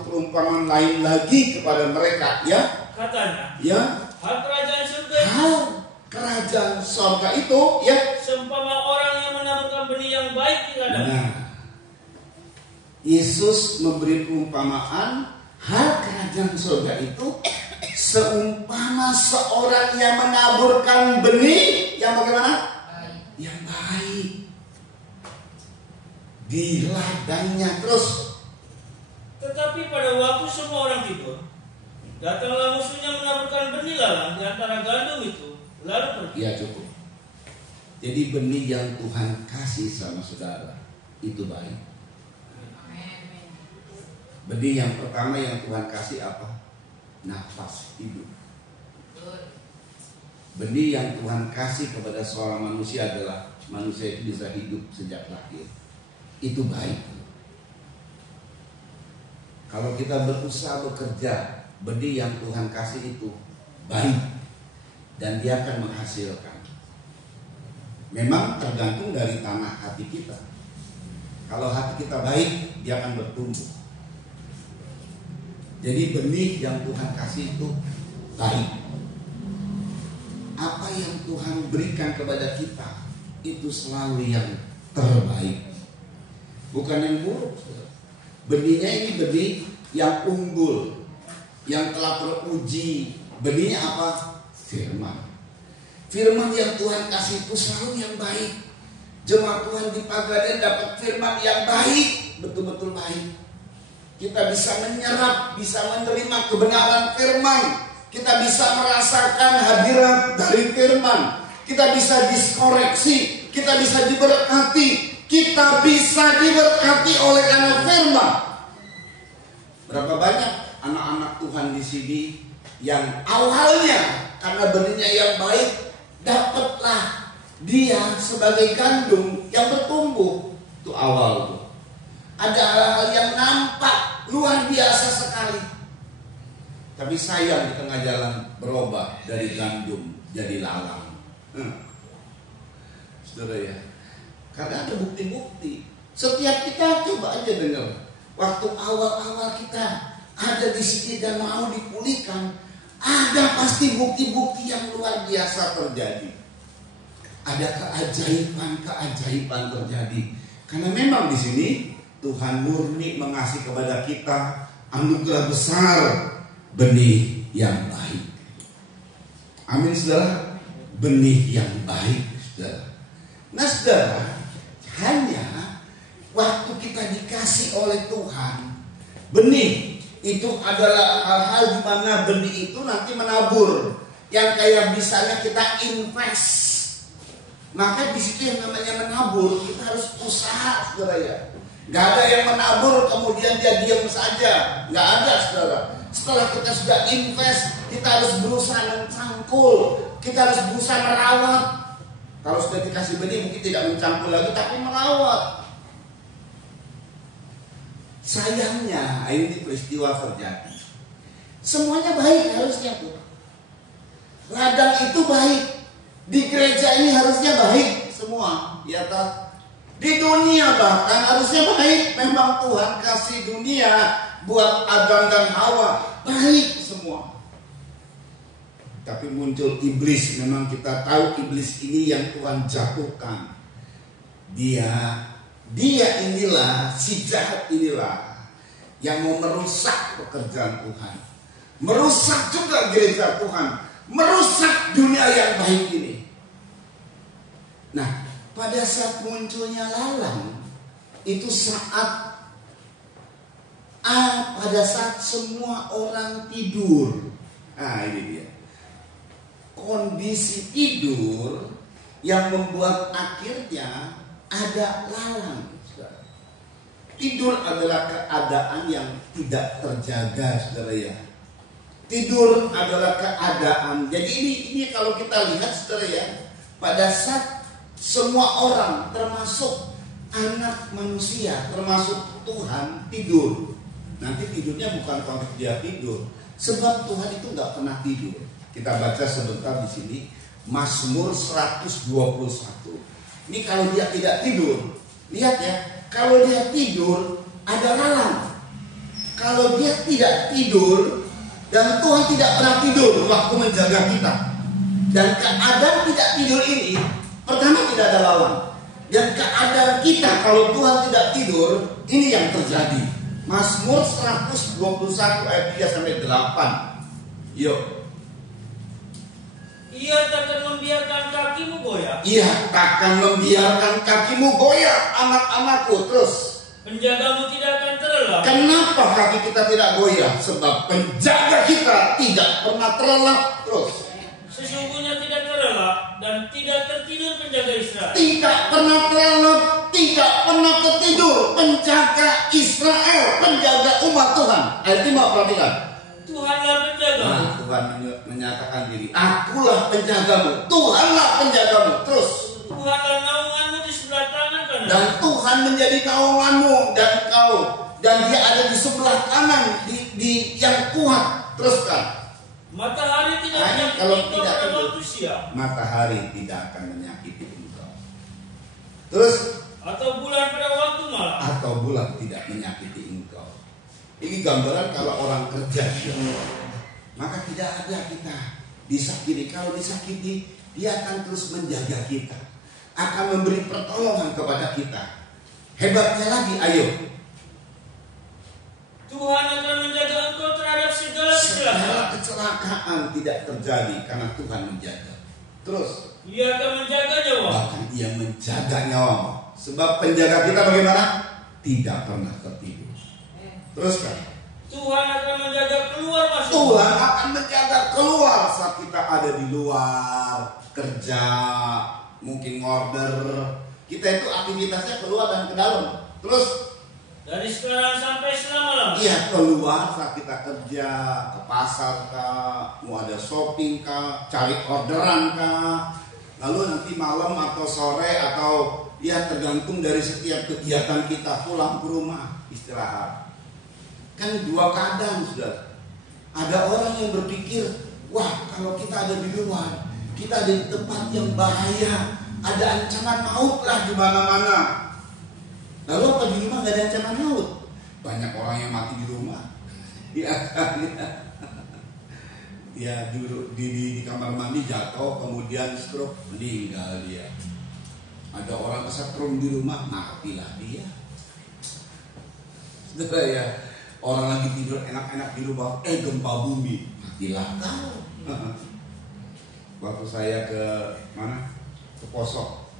perumpamaan lain lagi kepada mereka, ya. Katanya, ya, hal kerajaan surga itu, ya, seumpama orang yang menaburkan benih yang baik di ladang. Nah, Yesus memberi perumpamaan hal kerajaan surga itu seumpama seorang yang menaburkan benih yang bagaimana? Yang baik di ladangnya. Terus, tetapi pada waktu semua orang tidur, datanglah musuhnya menaburkan benih lalang di antara gandum itu, lalu pergi. Ya cukup. Jadi benih yang Tuhan kasih sama saudara itu baik. Benih yang pertama yang Tuhan kasih apa? Nafas hidup. Benih yang Tuhan kasih kepada seorang manusia adalah manusia itu bisa hidup sejak lahir. Itu baik. Kalau kita berusaha bekerja, benih yang Tuhan kasih itu baik dan dia akan menghasilkan. Memang tergantung dari tanah hati kita. Kalau hati kita baik, dia akan bertumbuh. Jadi benih yang Tuhan kasih itu baik. Apa yang Tuhan berikan kepada kita itu selalu yang terbaik, bukan yang buruk. Benihnya ini benih yang unggul, yang telah teruji. Benihnya apa? Firman. Firman yang Tuhan kasih itu selalu yang baik. Jemaat Tuhan di Pagaden dapat firman yang baik, betul-betul baik. Kita bisa menyerap, bisa menerima kebenaran firman. Kita bisa merasakan hadirat dari firman. Kita bisa diskoreksi, kita bisa diberkati, kita bisa diberkati oleh karena firman. Berapa banyak anak-anak Tuhan di sini yang awalnya karena benihnya yang baik, dapatlah dia sebagai gandum yang bertumbuh. Itu awal tuh. Ada hal-hal yang nampak luar biasa Tapi sayang di tengah jalan berubah dari gandum jadi lalang. Saudara ya, karena ada bukti-bukti. Setiap kita coba aja dengar, waktu awal-awal kita ada di sini dan mau dipulihkan, ada pasti bukti-bukti yang luar biasa terjadi. Ada keajaiban terjadi. Karena memang di sini Tuhan murni mengasih kepada kita anugerah besar, benih yang baik. Amin saudara, benih yang baik saudara. Nah saudara, hanya waktu kita dikasih oleh Tuhan benih, itu adalah hal-hal di mana benih itu nanti menabur, yang kayak misalnya kita invest. Maka di situ yang namanya menabur, kita harus usaha saudara ya. Gak ada yang menabur kemudian dia diam saja, gak ada saudara. Setelah kita sudah invest, kita harus berusaha mencangkul, kita harus berusaha merawat. Kalau sudah dikasih benih mungkin tidak mencangkul lagi, tapi merawat. Sayangnya ini peristiwa terjadi. Semuanya baik harusnya tuh. Ladang itu baik. Di gereja ini harusnya baik semua, ya tak? Di dunia bahkan harusnya baik. Memang Tuhan kasih dunia buat Adam dan Hawa, baik semua. Tapi muncul iblis. Memang kita tahu iblis ini yang Tuhan jatuhkan. Dia inilah, si jahat inilah yang mau merusak pekerjaan Tuhan, merusak juga gereja Tuhan, merusak dunia yang baik ini. Nah, pada saat munculnya lalang, itu pada saat semua orang tidur. Nah ini dia, kondisi tidur yang membuat akhirnya ada lalang. Tidur adalah keadaan yang tidak terjaga, saudara ya. Tidur adalah keadaan. Jadi ini kalau kita lihat, saudara ya, pada saat semua orang, termasuk anak manusia, termasuk Tuhan tidur. Nanti tidurnya bukan konteks dia tidur, sebab Tuhan itu nggak pernah tidur. Kita baca sebentar di sini, Mazmur 121. Ini kalau dia tidak tidur, lihat ya. Kalau dia tidur, ada lalang. Kalau dia tidak tidur, dan Tuhan tidak pernah tidur waktu menjaga kita, dan keadaan tidak tidur ini, pertama tidak ada lalang. Dan keadaan kita kalau Tuhan tidak tidur, ini yang terjadi. Mazmur 121 ayat 3-8. Yuk. Ia takkan membiarkan kakimu goyah. Ia takkan membiarkan kakimu goyah, anak-anakku. Terus, penjagamu tidak akan terlelap. Kenapa kaki kita tidak goyah? Sebab penjaga kita tidak pernah terlelap. Terus, sesungguhnya tidak terlelap dan tidak tertidur penjaga Israel. tidak pernah terlelap, tidak pernah tertidur penjaga Israel, penjaga umat Tuhan. Ayat 5 perhatikan. Tuhanlah penjagamu. Nah, Tuhan menyatakan diri, akulah penjagamu, Tuhanlah penjagamu. Terus, Tuhanlah naunganmu di sebelah tangan kanan. dan Tuhan menjadi naunganmu dan kau, dan dia ada di sebelah kanan, di yang kuat. Teruskan. Matahari tidak Hanya menyakiti kalau engkau tidak pada tidur, waktu siang, matahari tidak akan menyakiti engkau. Terus, atau bulan pada waktu malam. atau bulan tidak menyakiti engkau. Ini gambaran kalau orang kerja, maka tidak ada kita disakiti. Kalau disakiti, dia akan terus menjaga kita, akan memberi pertolongan kepada kita. Hebatnya lagi, ayo, Tuhan akan menjaga engkau terhadap segala kecelakaan. kecelakaan tidak terjadi karena Tuhan menjaga. Terus, Dia akan menjaga nyawa. bahkan dia menjaga nyawamu. Sebab penjaga kita bagaimana? Tidak pernah tertidur. Terus kan, Tuhan akan menjaga keluar masuk. Tuhan akan menjaga keluar saat kita ada di luar kerja, mungkin order. Kita itu aktivitasnya keluar dan ke dalam. Terus Dari sekarang sampai selama-lamanya. iya, keluar saat kita kerja, ke pasar kah, mau ada shopping kah, cari orderan kah, lalu nanti malam atau sore atau ya tergantung dari setiap kegiatan kita pulang ke rumah istirahat. Kan dua keadaan sudah. Ada orang yang berpikir, wah kalau kita ada di luar, kita ada di tempat yang bahaya, ada ancaman maut lah di mana-mana. Lalu apa di rumah nggak ada ancaman maut? Banyak orang yang mati di rumah. Ya di kamar mandi jatuh, kemudian stroke, meninggal dia. Ada orang kesetrum di rumah, matilah dia. Saudara ya, orang lagi tidur enak-enak di rumah, gempa bumi, matilah kau. Waktu saya ke mana? Ke Posok.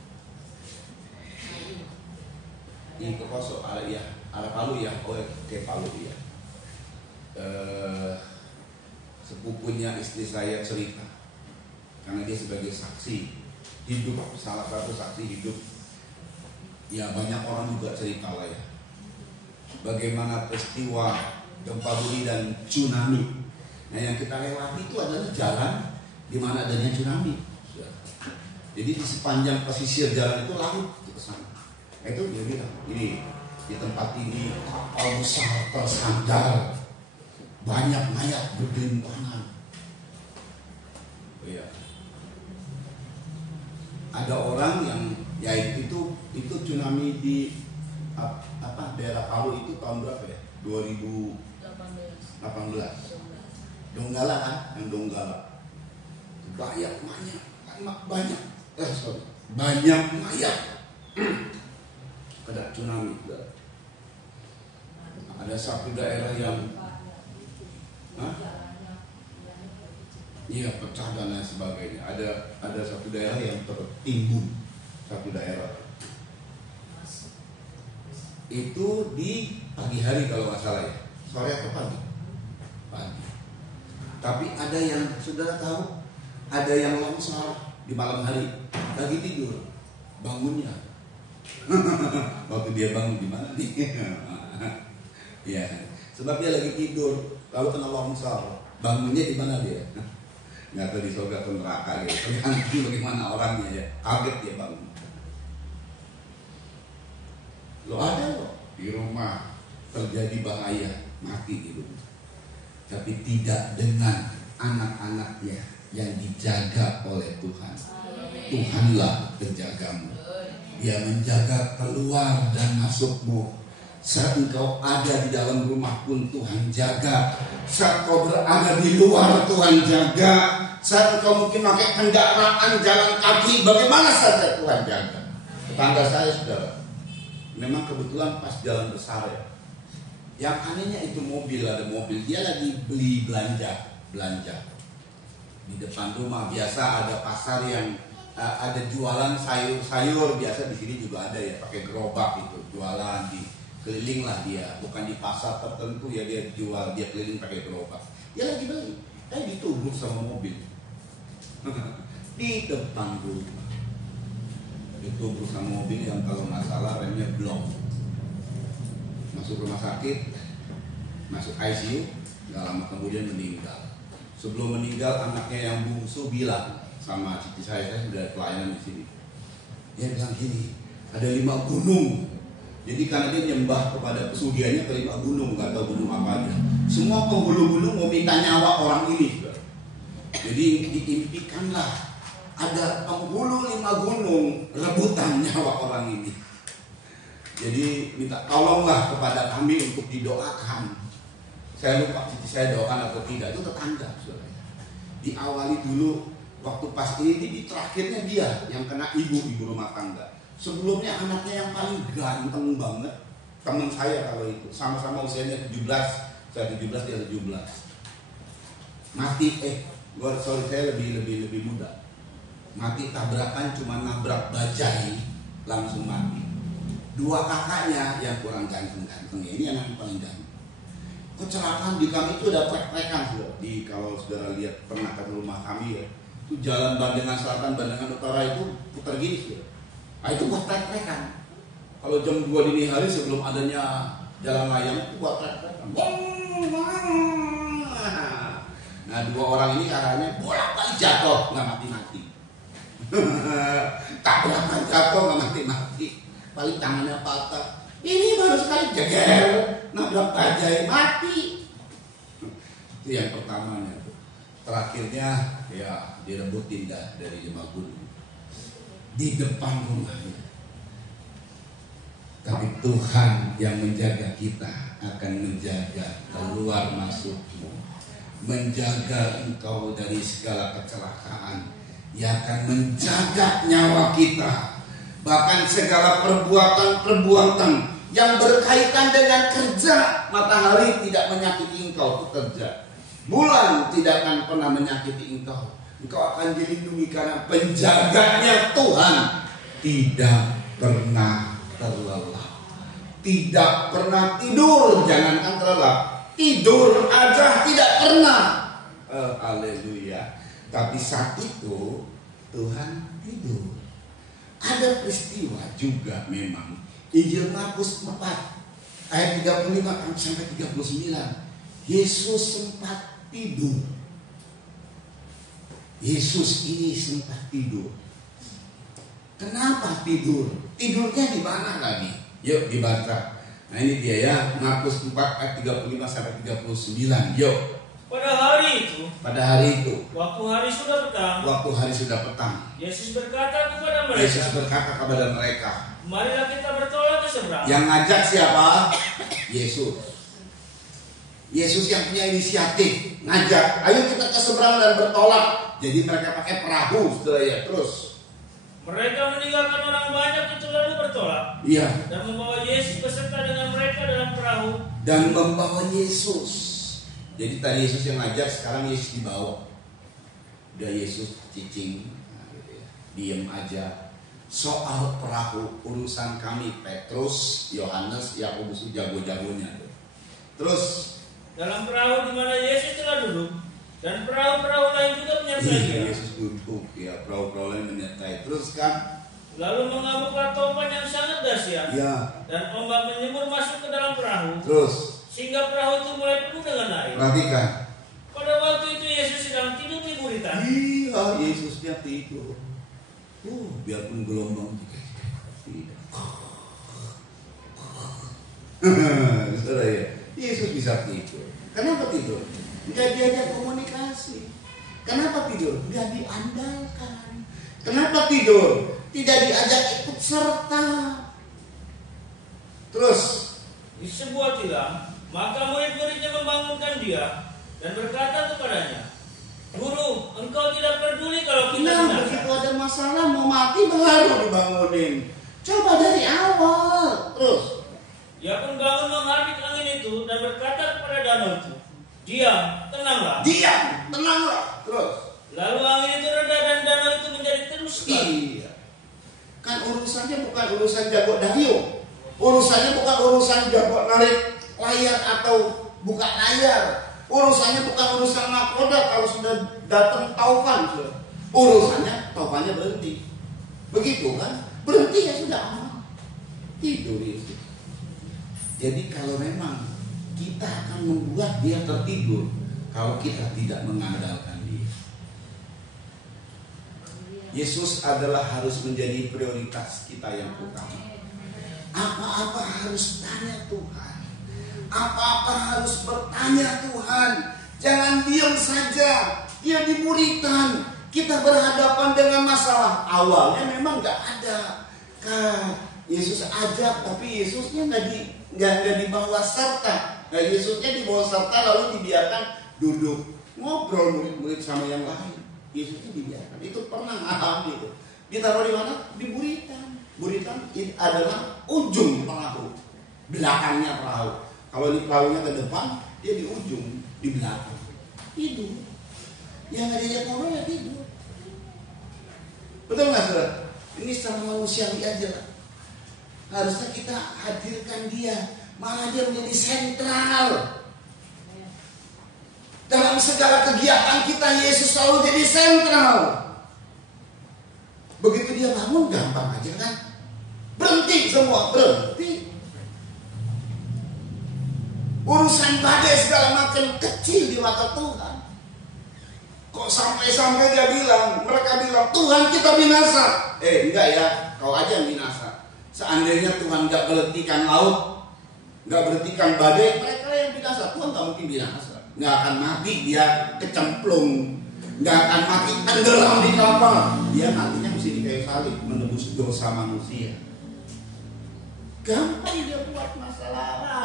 Ini ke Posok, ada Palu ya, ke Palu ya. Sepupunya istri saya cerita, karena dia sebagai saksi hidup, salah satu saksi hidup. Ya banyak orang juga cerita lah ya, bagaimana peristiwa gempa bumi dan tsunami. Nah yang kita lewati itu adalah jalan di mana adanya tsunami. Jadi di sepanjang pesisir jalan itu laut ke sana. Itu dia bilang, ini di tempat ini kapal besar tersandar, banyak mayat bergelimpangan. Iya. Ada orang yang ya itu tsunami di daerah Palu itu tahun berapa ya? 2018. Donggala kan? Yang Donggala. Banyak mayat. Ada tsunami. Ada satu daerah yang iya pecah dan lain sebagainya. Ada satu daerah yang tertimbun, satu daerah. Itu di pagi hari kalau nggak salah ya, sore atau pagi? Pagi. Tapi ada yang saudara tahu, ada yang longsor di malam hari, lagi tidur, bangunnya. Waktu dia bangun di mana nih? Ya, sebab dia lagi tidur, lalu kena longsor, bangunnya di mana dia? Nggak tahu di surga atau neraka gitu. Tergantung bagaimana orangnya ya. Kaget dia bangun. Lo ada loh di rumah terjadi bahaya, mati di rumah. Tapi tidak dengan anak-anaknya yang dijaga oleh Tuhan. Tuhanlah penjagamu. Dia menjaga keluar dan masukmu. Saat engkau ada di dalam rumah pun Tuhan jaga. Saat kau berada di luar Tuhan jaga. Saat engkau mungkin pakai kendaraan jalan kaki, bagaimana saja Tuhan jaga. Tetangga saya saudara, memang kebetulan pas jalan besar ya. Yang anehnya itu ada mobil, dia lagi beli belanja di depan rumah. Biasa ada pasar yang ada jualan sayur biasa di sini juga ada ya, pakai gerobak itu jualan di keliling lah dia, bukan di pasar tertentu ya dia jual, dia keliling pakai gerobak. Dia lagi beli, ditubruk sama mobil di depan rumah. Ditubruk sama mobil yang kalau nggak salah remnya blong. Masuk rumah sakit, masuk ICU, nggak lama kemudian meninggal. Sebelum meninggal anaknya yang bungsu bilang sama cici saya sudah pelayanan di sini. Dia bilang gini, ada 5 gunung. Jadi karena dia nyembah kepada pesugihannya ke 5 gunung, nggak tahu gunung apa aja. Semua penghulu-hulu mau minta nyawa orang ini. Jadi diimpikanlah ada penghulu 5 gunung rebutan nyawa orang ini. Jadi minta tolonglah kepada kami untuk didoakan. Saya lupa cici saya doakan atau tidak, itu tetangga. Diawali dulu waktu pas ini di terakhirnya dia yang kena ibu rumah tangga. Sebelumnya anaknya yang paling ganteng banget, teman saya kalau itu, sama-sama usianya 17, saya 17 dia 17. Mati saya lebih muda. Mati tabrakan, cuma nabrak bajai langsung mati. 2 kakaknya yang kurang ganteng-ganteng, ini yang paling ganteng. Kecelakaan di kami itu ada trek-trekan di, kalau saudara lihat pernah ke rumah kami ya, itu jalan Bandengan Selatan, Bandengan Utara itu putar gini sudah. Nah itu buat trek-trekan. Kalau jam 2 dini hari sebelum adanya jalan layang itu buat trek-trekan. Nah 2 orang ini caranya bolak-balik jatuh nggak mati-mati. Tabrakan jatuh nggak mati-mati. Paling tangannya patah. Ini baru sekali jeger nabrak bajai mati. Itu yang pertamanya. Terakhirnya ya direbut Dinda dari Lima Gunung di depan rumahnya. Tapi Tuhan yang menjaga kita akan menjaga keluar masukmu, menjaga engkau dari segala kecelakaan. Ia akan menjaga nyawa kita, bahkan segala perbuatan-perbuatan yang berkaitan dengan kerja. Matahari tidak menyakiti engkau bekerja, bulan tidak akan pernah menyakiti engkau. Engkau akan dilindungi karena penjaganya Tuhan tidak pernah terlelap, tidak pernah tidur. Jangankan terlelap, tidur aja tidak pernah. Haleluya. Tapi saat itu Tuhan tidur. Ada peristiwa juga memang. Injil Markus 4 ayat 35 sampai 39. Yesus sempat tidur. Yesus ini sempat tidur. Kenapa tidur? Tidurnya di mana lagi? Yuk dibaca. Nah ini dia ya, Markus 4 ayat 35 sampai 39. Yuk. Pada hari itu, waktu hari sudah petang, Yesus berkata kepada mereka, marilah kita bertolak ke seberang. Yang ngajak siapa? Yesus. Yesus yang punya inisiatif ngajak, ayo kita ke seberang dan bertolak. Jadi mereka pakai perahu, saudara ya. Terus mereka meninggalkan orang banyak itu lalu bertolak. Iya. Dan membawa Yesus beserta dengan mereka dalam perahu. Dan membawa Yesus. Jadi tadi Yesus yang ngajak, sekarang Yesus dibawa. Udah Yesus cicing, diem aja. Soal perahu urusan kami, Petrus, Yohanes, Yakobus jago-jagonya. Terus dalam perahu di mana Yesus telah duduk, dan perahu-perahu lain juga menyertai dia. Yesus duduk, ya perahu-perahu lain menyertai. Terus kan? Lalu mengamuklah topan yang sangat dahsyat, ya. Dan ombak menyembur masuk ke dalam perahu. Terus sehingga perahu itu mulai penuh dengan air. Perhatikan. Pada waktu itu Yesus sedang tidur di buritan. Iya, Yesusnya tidur. Biarpun gelombang tidak. Saudara ya, Yesus bisa tidur. Kenapa tidur? Enggak diajak komunikasi. Kenapa tidur? Enggak diandalkan. Kenapa tidur? Tidak diajak ikut serta. Terus di sebuah tilam, maka murid-muridnya membangunkan dia dan berkata kepadanya, Guru, engkau tidak peduli kalau kita binasa. Begitu ada masalah mau mati baru dibangunin. Coba dari awal. Terus ia pun bangun menghardik angin itu dan berkata kepada danau itu, diam, tenanglah. Diam, tenanglah. Terus lalu angin itu reda dan danau itu menjadi terus sekali. Iya. Kan urusannya bukan urusan jago dayung. Urusannya bukan urusan jago narik layar atau buka layar. Urusannya bukan urusan nakoda kalau sudah datang taufan. Urusannya taufannya berhenti. Begitu kan? Berhenti ya sudah aman. Tidur itu. Jadi kalau memang kita akan membuat dia tertidur kalau kita tidak mengandalkan dia. Yesus adalah harus menjadi prioritas kita yang utama. Apa-apa harus tanya Tuhan. Apa-apa harus bertanya Tuhan. Jangan diam saja. Dia di buritan. Kita berhadapan dengan masalah. Awalnya memang gak ada. Kan Yesus ajak, tapi Yesusnya gak dibawa serta. Nah, Yesusnya dibawa serta lalu dibiarkan duduk ngobrol murid-murid sama yang lain. Yesusnya dibiarkan. Itu pernah alami itu. Ditaruh di mana? Di buritan. Buritan adalah ujung perahu, belakangnya perahu. Kalau ini perahunya ke depan, dia di ujung, di belakang. Tidur. Yang ada yang ngomong ya tidur. Betul nggak saudara? Ini secara manusiawi aja lah. Harusnya kita hadirkan dia, malah dia menjadi sentral. Dalam segala kegiatan kita, Yesus selalu jadi sentral. Begitu dia bangun, gampang aja kan? Berhenti semua, berhenti. Urusan badai segala macam kecil di mata Tuhan. Kok sampai-sampai mereka bilang, Tuhan kita binasa. Enggak ya, kau aja yang binasa. Seandainya Tuhan gak berhentikan laut, gak berhentikan badai, mereka yang binasa. Tuhan gak mungkin binasa. nggak akan mati dia kecemplung, nggak akan mati tenggelam di kapal. Dia matinya mesti di kayu salib menebus dosa manusia. Gampang dia buat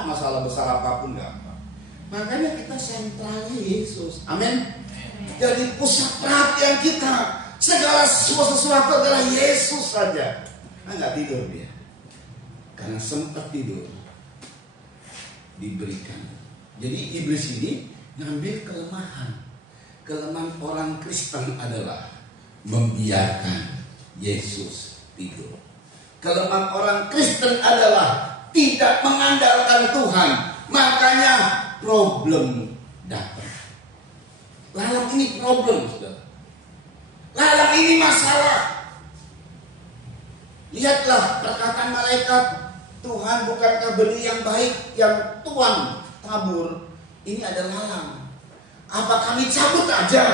masalah besar apapun gampang. Makanya kita sentralnya Yesus. Amin. Jadi pusat perhatian kita, segala sesuatu adalah Yesus saja. Nggak tidur dia, karena sempat tidur diberikan. Jadi iblis ini ngambil kelemahan orang Kristen adalah membiarkan Yesus tidur. Kelemahan orang Kristen adalah tidak mengandalkan Tuhan. Makanya problem datang. Lalang ini problem, saudara. Lalang ini masalah. Lihatlah perkataan malaikat, Tuhan bukankah benih yang baik yang Tuhan tabur? Ini ada lalang. Apa kami cabut aja?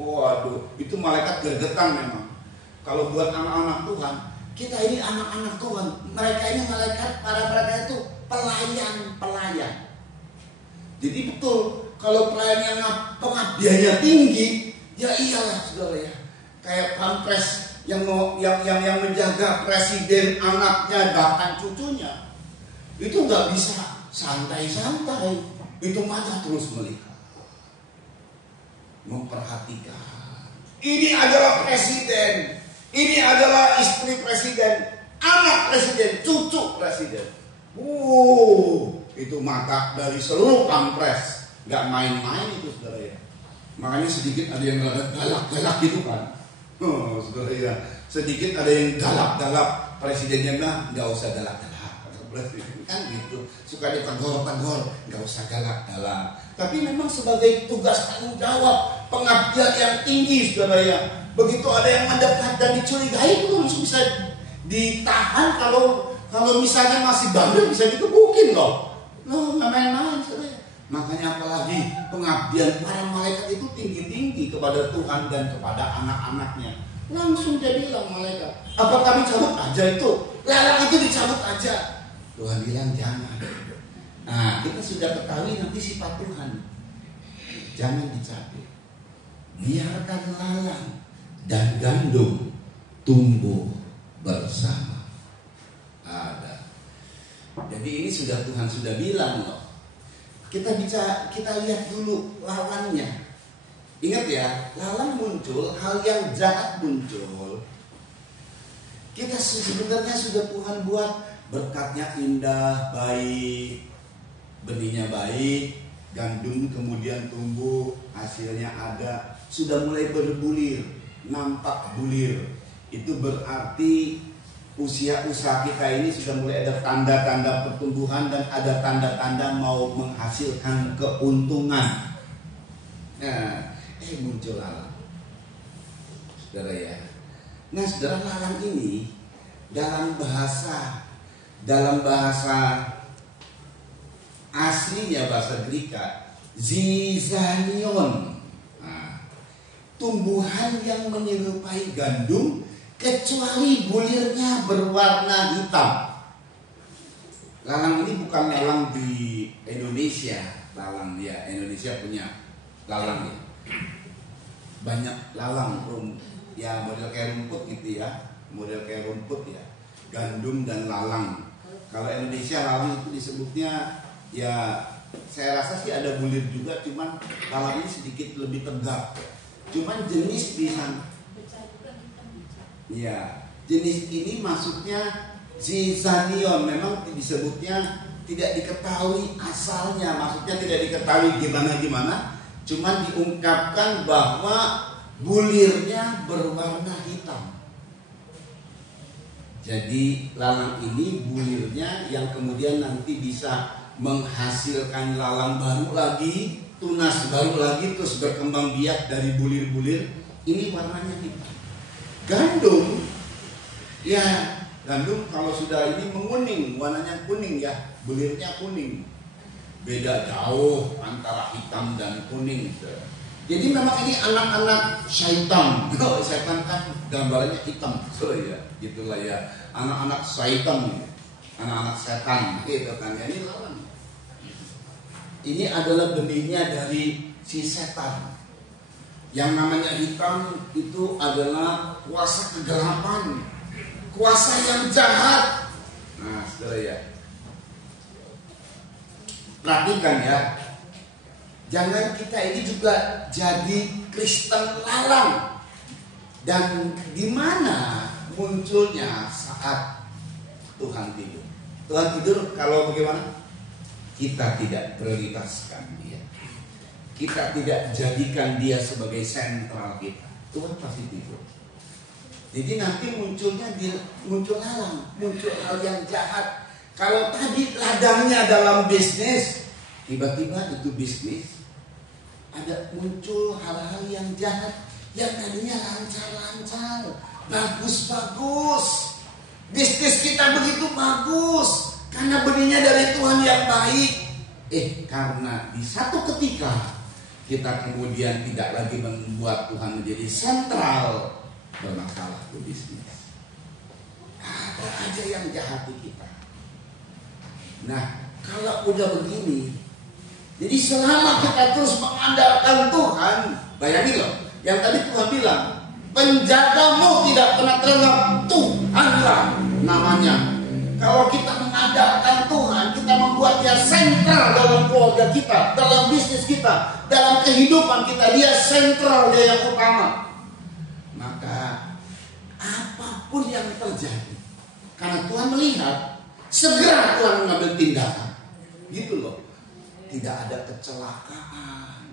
Waduh, itu malaikat gergetan memang. Kalau buat anak-anak Tuhan, kita ini anak-anak Tuhan. Mereka ini malaikat, para mereka itu pelayan. Jadi betul, kalau pelayan yang pengabdiannya tinggi, ya iyalah saudara ya. Kayak pampres yang menjaga presiden, anaknya, bahkan cucunya, itu nggak bisa santai-santai. Itu mata terus melihat, memperhatikan. Ini adalah presiden, ini adalah istri presiden, anak presiden, cucu presiden. Itu mata dari seluruh pampres, nggak main-main itu saudara ya. Makanya sedikit ada yang galak-galak gitu kan. Saudara ya, sedikit ada yang galak-galak, presidennya bilang nggak usah galak-galak. Presiden kan gitu, suka ditegur-tegur, nggak usah galak-galak. Tapi memang sebagai tugas tanggung jawab, pengabdian yang tinggi saudara ya. Begitu ada yang mendekat dan dicurigai, itu langsung bisa ditahan. Kalau misalnya masih bandel bisa dikebukin loh. Nggak main-main saudara. Makanya apalagi pengabdian para malaikat itu tinggi-tinggi kepada Tuhan dan kepada anak-anaknya. Langsung dia bilang malaikat, apa kami cabut aja itu? Lalang itu dicabut aja. Tuhan bilang jangan. Nah, kita sudah ketahui nanti sifat Tuhan. Jangan dicabut. Biarkan lalang dan gandum tumbuh bersama. Ada. Jadi ini Tuhan sudah bilang loh. Kita lihat dulu lawannya. Ingat ya, lalang muncul, hal yang jahat muncul. Kita sebenarnya sudah Tuhan buat berkatnya indah, baik, benihnya baik, gandum kemudian tumbuh, hasilnya ada, sudah mulai berbulir, nampak bulir. Itu berarti usia usaha kita ini sudah mulai ada tanda-tanda pertumbuhan dan ada tanda-tanda mau menghasilkan keuntungan. Nah, muncul lalang, saudara ya. Nah, saudara, lalang ini dalam bahasa aslinya bahasa Greka zizanion, tumbuhan yang menyerupai gandum kecuali bulirnya berwarna hitam. Lalang ini bukan lalang di Indonesia. Lalang ya, Indonesia punya lalang ya. Banyak lalang ya, model kayak rumput gitu ya, gandum dan lalang. Kalau Indonesia lalang itu disebutnya ya, saya rasa sih ada bulir juga, cuman lalang ini sedikit lebih tegap. Cuman jenis di sana, ya jenis ini maksudnya zizanion, memang disebutnya tidak diketahui asalnya, maksudnya tidak diketahui gimana. Cuman diungkapkan bahwa bulirnya berwarna hitam. Jadi lalang ini bulirnya yang kemudian nanti bisa menghasilkan lalang baru lagi, tunas baru lagi, terus berkembang biak dari bulir-bulir. Ini warnanya hitam. Gandum, ya gandum kalau sudah ini menguning, warnanya kuning ya, bulirnya kuning. Beda jauh antara hitam dan kuning. Jadi memang ini anak-anak syaitan. Syaitan kan gambarnya hitam. So ya, gitulah ya. Anak-anak syaitan, anak-anak setan, gitu kan. Ini lawan. Ini adalah benihnya dari si setan. Yang namanya hitam itu adalah kuasa kegelapan, kuasa yang jahat. Nah, saudara ya, perhatikan ya, jangan kita ini juga jadi Kristen lalang. Dan di mana munculnya saat Tuhan tidur? Tuhan tidur kalau bagaimana? Kita tidak prioritaskan dia. Kita tidak jadikan dia sebagai sentral kita. Tuhan pasti tidur. Jadi nanti muncul lalang, muncul hal yang jahat. Kalau tadi ladangnya dalam bisnis, tiba-tiba itu bisnis ada muncul hal-hal yang jahat. Yang tadinya lancar-lancar, bagus-bagus, bisnis kita begitu bagus karena benihnya dari Tuhan yang baik. Karena di satu ketika kita kemudian tidak lagi membuat Tuhan menjadi sentral, bermasalah di bisnis. Ada aja yang jahat di kita. Nah, kalau udah begini, jadi selama kita terus mengandalkan Tuhan, bayangin loh, yang tadi Tuhan bilang, penjagamu tidak pernah terlelap, Tuhanlah namanya. Kalau kita mengandalkan Tuhan, kita membuat dia sentral dalam keluarga kita, dalam bisnis kita, dalam kehidupan kita, dia sentral, dia yang utama. Maka apapun yang terjadi, karena Tuhan melihat, segera Tuhan mengambil tindakan. Gitu loh. Tidak ada kecelakaan,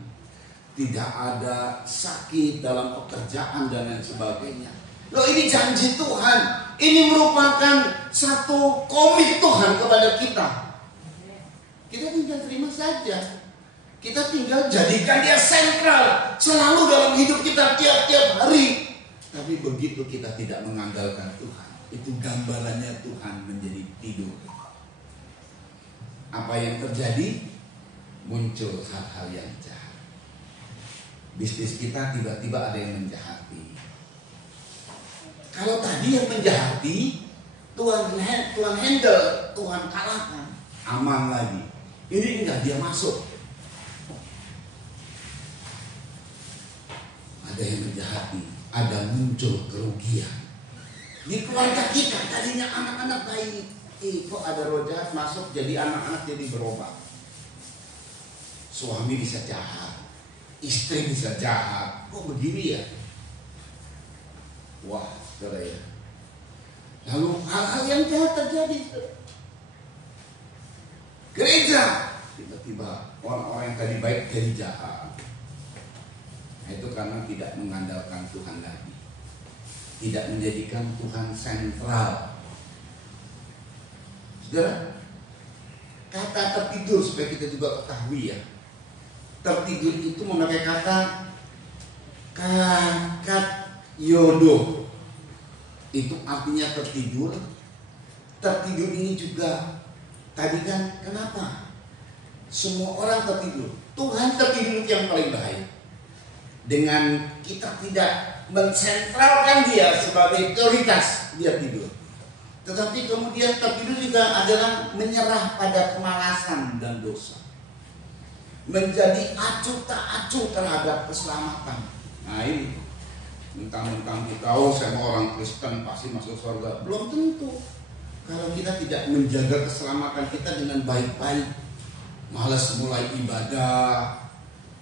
tidak ada sakit dalam pekerjaan dan lain sebagainya. Loh, ini janji Tuhan. Ini merupakan satu komit Tuhan kepada kita. Kita tinggal terima saja. Kita tinggal jadikan dia sentral selalu dalam hidup kita tiap-tiap hari. Tapi begitu kita tidak mengandalkan Tuhan, itu gambarannya Tuhan menjadi tidur. Apa yang terjadi? Muncul hal-hal yang jahat. Bisnis kita tiba-tiba ada yang menjahati. Kalau tadi yang menjahati Tuhan handle, Tuhan kalahkan, aman lagi. Ini enggak, dia masuk. Ada yang menjahati, ada muncul kerugian. Di keluarga kita tadinya anak-anak baik, kok ada roh jahat masuk, jadi anak-anak jadi berubah. Suami bisa jahat, istri bisa jahat. Kok begini ya? Wah, saudara ya. Lalu hal-hal yang jahat terjadi. Gereja, tiba-tiba orang-orang yang tadi baik jadi jahat. Nah, itu karena tidak mengandalkan Tuhan lagi, tidak menjadikan Tuhan sentral. Saudara, kata tertidur supaya kita juga ketahui ya. Tertidur itu memakai kata kakak yodo. Itu artinya tertidur. Tertidur ini juga tadi kan kenapa? Semua orang tertidur. Tuhan tertidur itu yang paling baik. Dengan kita tidak mensentralkan dia sebagai prioritas, dia tidur. Tetapi kemudian tertidur juga adalah menyerah pada kemalasan dan dosa. Menjadi acuh tak acuh terhadap keselamatan. Nah ini, mentang-mentang kita, saya mau orang Kristen pasti masuk surga. Belum tentu. Kalau kita tidak menjaga keselamatan kita dengan baik-baik, malas mulai ibadah,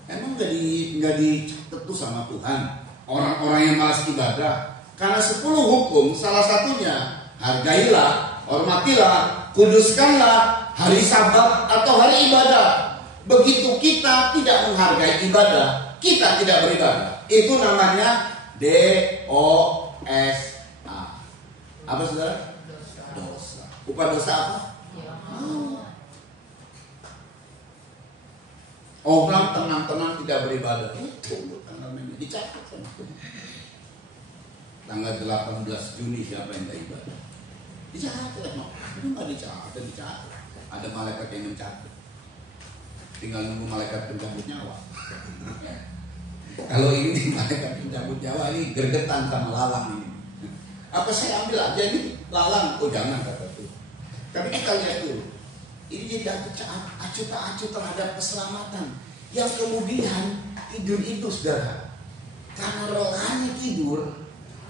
emang nggak dicatat tuh sama Tuhan orang-orang yang malas ibadah. Karena 10 hukum, salah satunya hargailah, hormatilah, kuduskanlah hari Sabat atau hari ibadah. Begitu kita tidak menghargai ibadah, kita tidak beribadah. Itu namanya DOSA. Apa saudara? Dosa. Upah dosa apa? Orang tenang-tenang tidak beribadah. Itu namanya dicatat. Tanggal 18 Juni siapa yang tidak ibadah? Dicatat. Itu nggak dicatat. Ada malaikat yang mencatat. Tinggal nunggu malaikat pencabut nyawa. Kalau ini malaikat pencabut nyawa ini gergetan sama lalang ini. Apa saya ambil aja ini lalang? Oh jangan, kata tuh. Tapi kita lihat dulu. Ini jadi acuh tak acuh terhadap keselamatan. Yang kemudian tidur itu saudara, karena rohani tidur.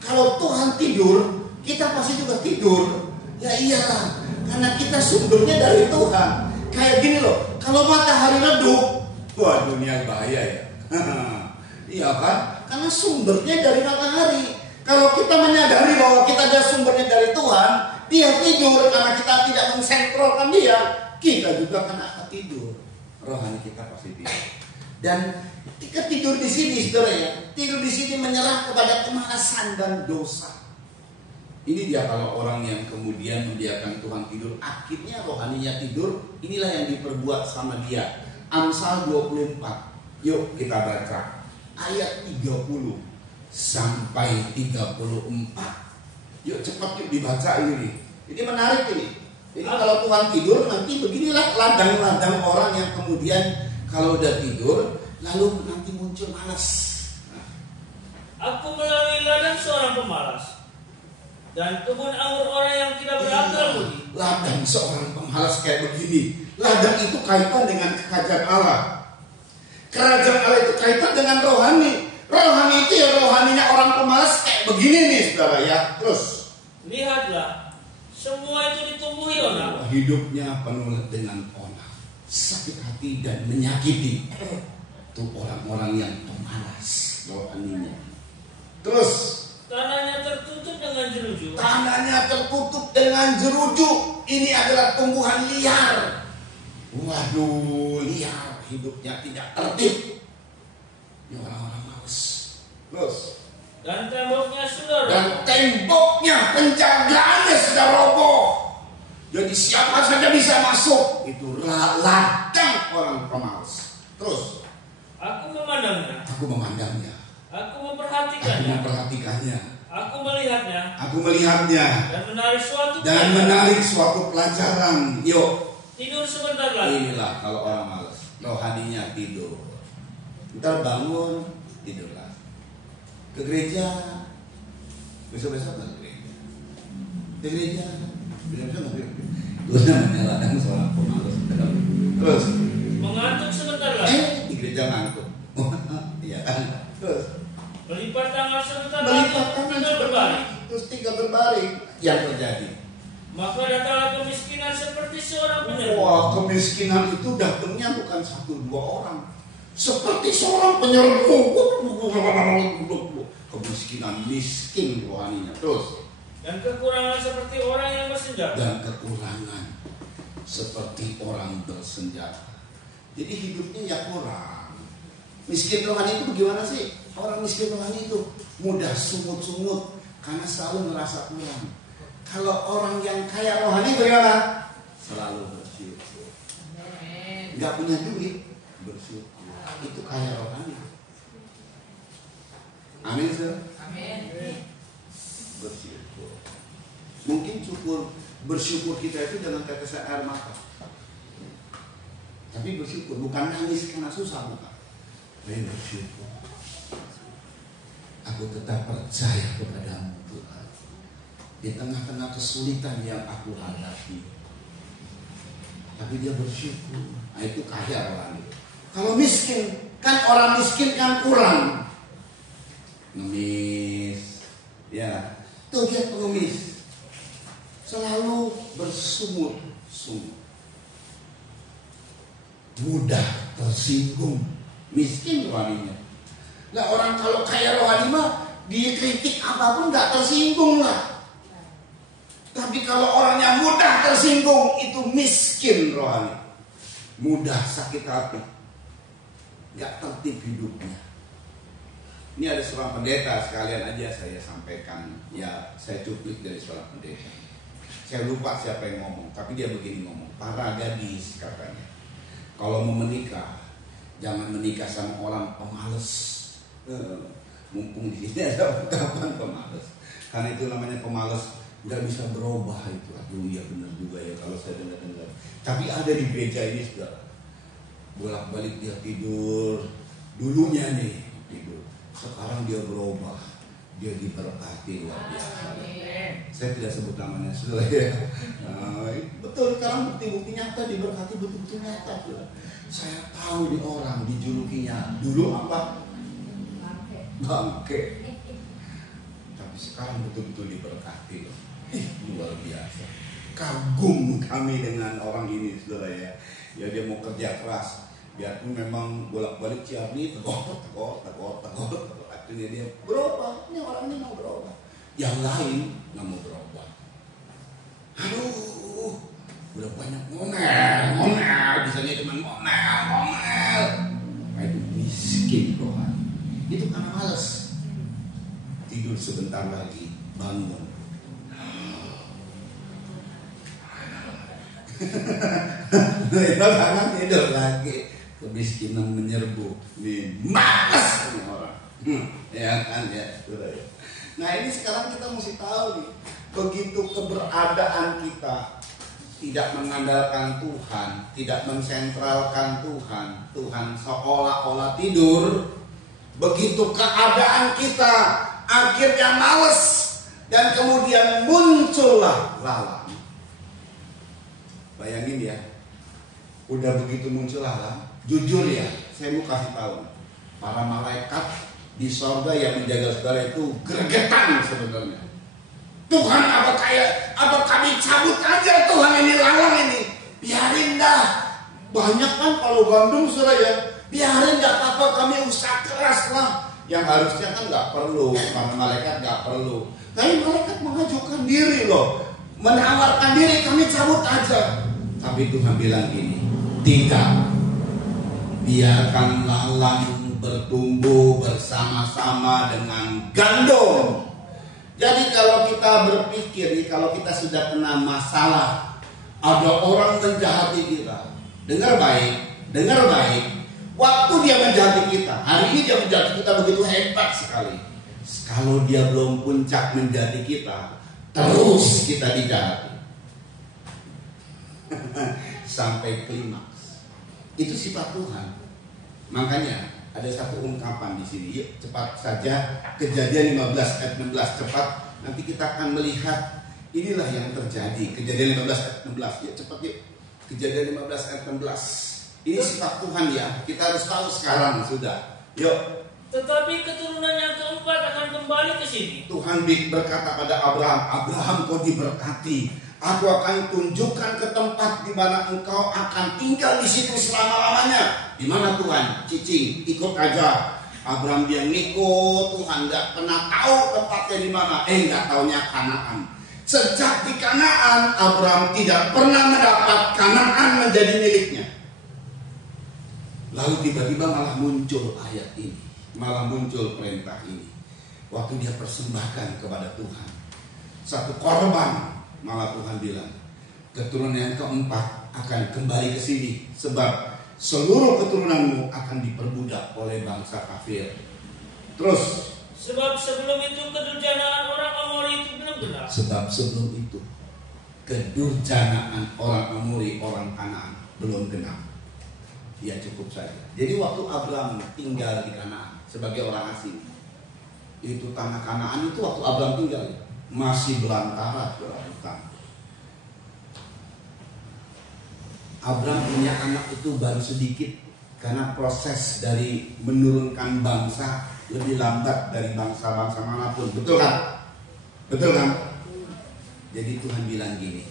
Kalau Tuhan tidur, kita pasti juga tidur. Ya iyalah, karena kita sumbernya dari Tuhan. Kayak gini loh, kalau matahari redup, wah dunia bahaya ya. Iya kan? Karena sumbernya dari matahari. Kalau kita menyadari bahwa kita ada sumbernya dari Tuhan, dia tidur karena kita tidak mensentralkan dia, kita juga kena tidur. Rohani kita pasti tidur. Dan ketika tidur di sini, saudara ya, tidur di sini menyerah kepada kemalasan dan dosa. Ini dia kalau orang yang kemudian membiarkan Tuhan tidur, akhirnya rohaninya tidur. Inilah yang diperbuat sama dia. Amsal 24. Yuk kita baca ayat 30 sampai 34. Yuk cepat yuk dibaca ini. Ini menarik ini. Jadi kalau Tuhan tidur, nanti beginilah ladang-ladang orang yang kemudian kalau udah tidur lalu nanti muncul malas. Aku melalui ladang seorang pemalas dan kebun anggur orang yang tidak berakal budi. Ladang seorang pemalas kayak begini. Ladang itu kaitan dengan kerajaan Allah. Kerajaan Allah itu kaitan dengan rohani. Rohani itu ya rohaninya orang pemalas kayak begini nih saudara ya. Terus lihatlah, semua itu ditumbuhi orang. Hidupnya penuh dengan onar, sakit hati dan menyakiti. Itu orang-orang yang pemalas rohaninya. Terus tanahnya tertutup dengan jeruju. Tanahnya tertutup dengan jeruju. Ini adalah tumbuhan liar. Waduh, liar. Hidupnya tidak tertib. Ini orang-orang malas. Terus Dan temboknya sudah roboh. dan temboknya, penjagaannya sudah roboh. Jadi siapa saja bisa masuk. Itu ladang orang pemalas. Terus Aku memandangnya. aku memandangnya. Aku Aku memperhatikannya. memperhatikannya. Aku melihatnya. Aku melihatnya. Dan menarik suatu pelajaran. Yuk. tidur sebentar lagi. Inilah kalau orang malas, rohaninya tidur. Ntar bangun, tidur lagi. Ke gereja, besok-besok nggak ke gereja. Ke gereja, besok-besok nggak ke gereja. Itu namanya ladang seorang pemalas. Terus, Mengantuk sebentar lagi. di gereja ngantuk. Iya kan? Terus, Melipat tangan sebentar lagi. melipat tangan Tinggal berbaring. terus tinggal berbaring. Yang terjadi. Maka datanglah kemiskinan seperti seorang penyerbu. Wah, kemiskinan itu datangnya bukan 1-2 orang. Seperti seorang penyerbu. Kemiskinan, miskin rohaninya. Terus. Dan kekurangan seperti orang yang bersenjata. Dan kekurangan seperti orang bersenjata. Jadi hidupnya ya kurang. Miskin rohani itu bagaimana sih? Orang miskin rohani itu mudah sungut-sungut karena selalu merasa kurang. Kalau orang yang kaya rohani bagaimana? Selalu bersyukur. Nggak punya duit, bersyukur. Itu kaya rohani. Amin, sir. Amin. Bersyukur. Mungkin bersyukur kita itu dengan tetesan air mata. Tapi bersyukur bukan nangis karena susah, bukan. Tapi bersyukur. Aku tetap percaya kepadamu Tuhan. Di tengah-tengah kesulitan yang aku hadapi. Tapi dia bersyukur. Nah, itu kaya orang itu. Kalau miskin, kan orang miskin kan kurang. Ngemis. Ya, tuh dia pengemis. Selalu bersungut-sungut. Mudah tersinggung. Miskin rohaninya. Lah orang kalau kaya rohani mah dikritik apapun gak tersinggung lah. Tapi kalau orang yang mudah tersinggung itu miskin rohani. Mudah sakit hati. Gak tertib hidupnya. Ini ada seorang pendeta, sekalian aja saya sampaikan. Ya saya cuplik dari seorang pendeta. Saya lupa siapa yang ngomong, tapi dia begini ngomong. Para gadis katanya, kalau mau menikah, jangan menikah sama orang pemalas. Mumpung di sini ada ungkapan pemalas. Karena itu namanya pemalas, nggak bisa berubah itu. Aduh ya benar juga ya kalau saya dengar-dengar. Tapi ada di gereja ini sudah bolak-balik dia tidur. Dulunya nih tidur. Sekarang dia berubah. Dia diberkati luar biasa. Saya tidak sebut namanya, saudara ya. Betul, sekarang bukti-bukti nyata diberkati, betul-betul nyata. Saudara. Saya tahu di orang dijulukinya dulu apa? Bangke. Tapi sekarang betul-betul diberkati loh. Luar biasa. Kagum kami dengan orang ini, saudara ya. Ya dia mau kerja keras. Biarpun memang bolak-balik Ciarni, tegok. Akhirnya dia berubah. Ini orang ini mau berubah. Yang lain nggak mau berubah. Aduh, udah banyak ngomel. Bisanya cuma ngomel. Nah, itu miskin rohani. Itu karena malas. Tidur sebentar lagi, bangun. Jangan tidur lagi. Kemiskinan menyerbu. Nih, malas nih orang. Ya kan ya. Nah ini sekarang kita mesti tahu nih. Begitu keberadaan kita tidak mengandalkan Tuhan, tidak mensentralkan Tuhan, Tuhan seolah-olah tidur. Begitu keadaan kita akhirnya males dan kemudian muncullah lalang. Bayangin ya, udah begitu muncul lalang, jujur ya, saya mau kasih tahu, para malaikat di sorga yang menjaga saudara itu gregetan sebenarnya. Tuhan apa kami cabut aja Tuhan ini lalang ini, biarin dah. Banyak kan kalau gandum saudara ya, biarin nggak apa-apa, kami usaha keras lah. Yang harusnya kan nggak perlu, para malaikat nggak perlu. Tapi malaikat mengajukan diri loh, menawarkan diri, kami cabut aja. Tapi Tuhan bilang gini, tidak, biarkan lalang bertumbuh bersama-sama dengan gandum. Jadi kalau kita berpikir nih, kalau kita sudah kena masalah, ada orang menjahati kita, dengar baik, waktu dia menjahati kita, hari ini dia menjahati kita begitu hebat sekali. Kalau dia belum puncak menjahati kita, terus kita dijahati sampai klimaks. Itu sifat Tuhan. Makanya ada satu ungkapan di sini. Yuk cepat saja, Kejadian 15 ayat 16, cepat. Nanti kita akan melihat inilah yang terjadi. Kejadian 15 ayat 16. Yuk cepat yuk. Kejadian 15 ayat 16. Ini sifat Tuhan ya. Kita harus tahu sekarang sudah. Yuk. Tetapi keturunan yang keempat akan kembali ke sini. Tuhan berkata pada Abraham, kau diberkati. Aku akan tunjukkan ke tempat di mana engkau akan tinggal di situ selama-lamanya. Di mana Tuhan? Cicing, ikut aja. Abraham dia ngikut, Tuhan nggak pernah tahu tempatnya di mana. Nggak taunya Kanaan. Sejak di Kanaan, Abraham tidak pernah mendapat Kanaan menjadi miliknya. Lalu tiba-tiba malah muncul ayat ini, malah muncul perintah ini. Waktu dia persembahkan kepada Tuhan satu korban. Malah Tuhan bilang, keturunan yang keempat akan kembali ke sini, sebab seluruh keturunanmu akan diperbudak oleh bangsa kafir. Terus, sebab sebelum itu kedurjanaan orang Amori itu belum genap. Sebab sebelum itu kedurjanaan orang Amori, orang Kanaan belum genap. Ya cukup saja. Jadi waktu Abraham tinggal di Kanaan sebagai orang asing, itu tanah Kanaan itu waktu Abraham tinggal masih belantara hutan. Abraham punya anak itu baru sedikit karena proses dari menurunkan bangsa lebih lambat dari bangsa-bangsa manapun. Betul kan? Betul kan? Jadi Tuhan bilang gini,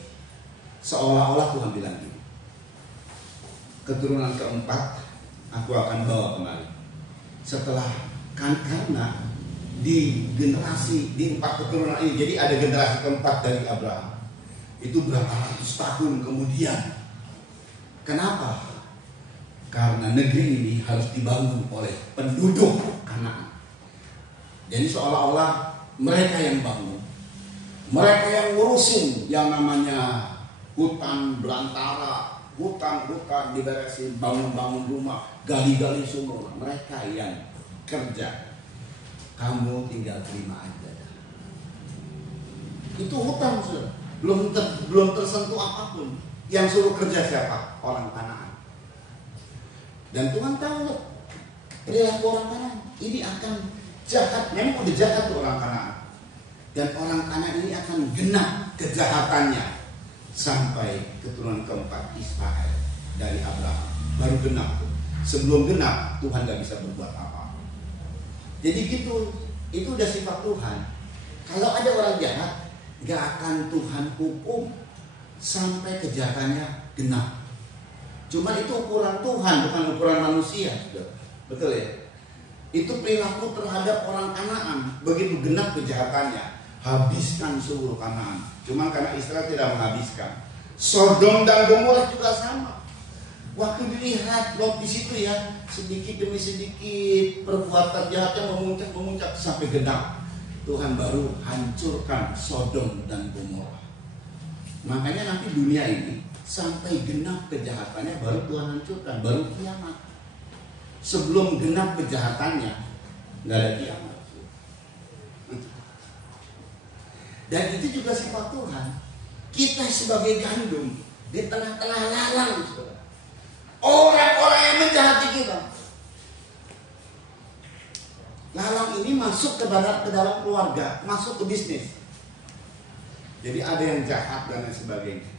seolah-olah Tuhan bilang gini, keturunan keempat aku akan bawa kembali. Setelah karena di generasi, di 4 keturunan ini, jadi ada generasi keempat dari Abraham. Itu berapa ratus tahun kemudian. Kenapa? Karena negeri ini harus dibangun oleh penduduk Kanaan. Jadi seolah-olah mereka yang bangun, mereka yang ngurusin yang namanya hutan belantara, hutan diberesin, bangun-bangun rumah, gali-gali sumur. Mereka yang kerja. Kamu tinggal terima aja. Itu hutan sudah, belum tersentuh apapun. Yang suruh kerja siapa? Orang Kanaan. Dan Tuhan tahu perilaku orang Kanaan ini akan jahat. Memang udah jahat tuh orang Kanaan. Dan orang Kanaan ini akan genap kejahatannya sampai keturunan keempat Israel dari Abraham. Baru genap. Sebelum genap Tuhan gak bisa berbuat apa. Jadi gitu, itu udah sifat Tuhan. Kalau ada orang jahat, gak akan Tuhan hukum sampai kejahatannya genap. Cuma itu ukuran Tuhan, bukan ukuran manusia. Betul ya? Itu perilaku terhadap orang Kanaan. Begitu genap kejahatannya, habiskan seluruh Kanaan. Cuma karena Israel tidak menghabiskan. Sodom dan Gomora juga sama. Waktu dilihat Lot di situ ya, sedikit demi sedikit perbuatan jahatnya memuncak sampai genap. Tuhan baru hancurkan Sodom dan Gomora. Makanya nanti dunia ini sampai genap kejahatannya baru Tuhan hancurkan, baru kiamat. Sebelum genap kejahatannya nggak ada kiamat. Dan itu juga sifat Tuhan. Kita sebagai gandum di tengah-tengah lalang, orang-orang yang menjahati kita. Lalang ini masuk ke dalam keluarga, masuk ke bisnis. Jadi ada yang jahat dan lain sebagainya.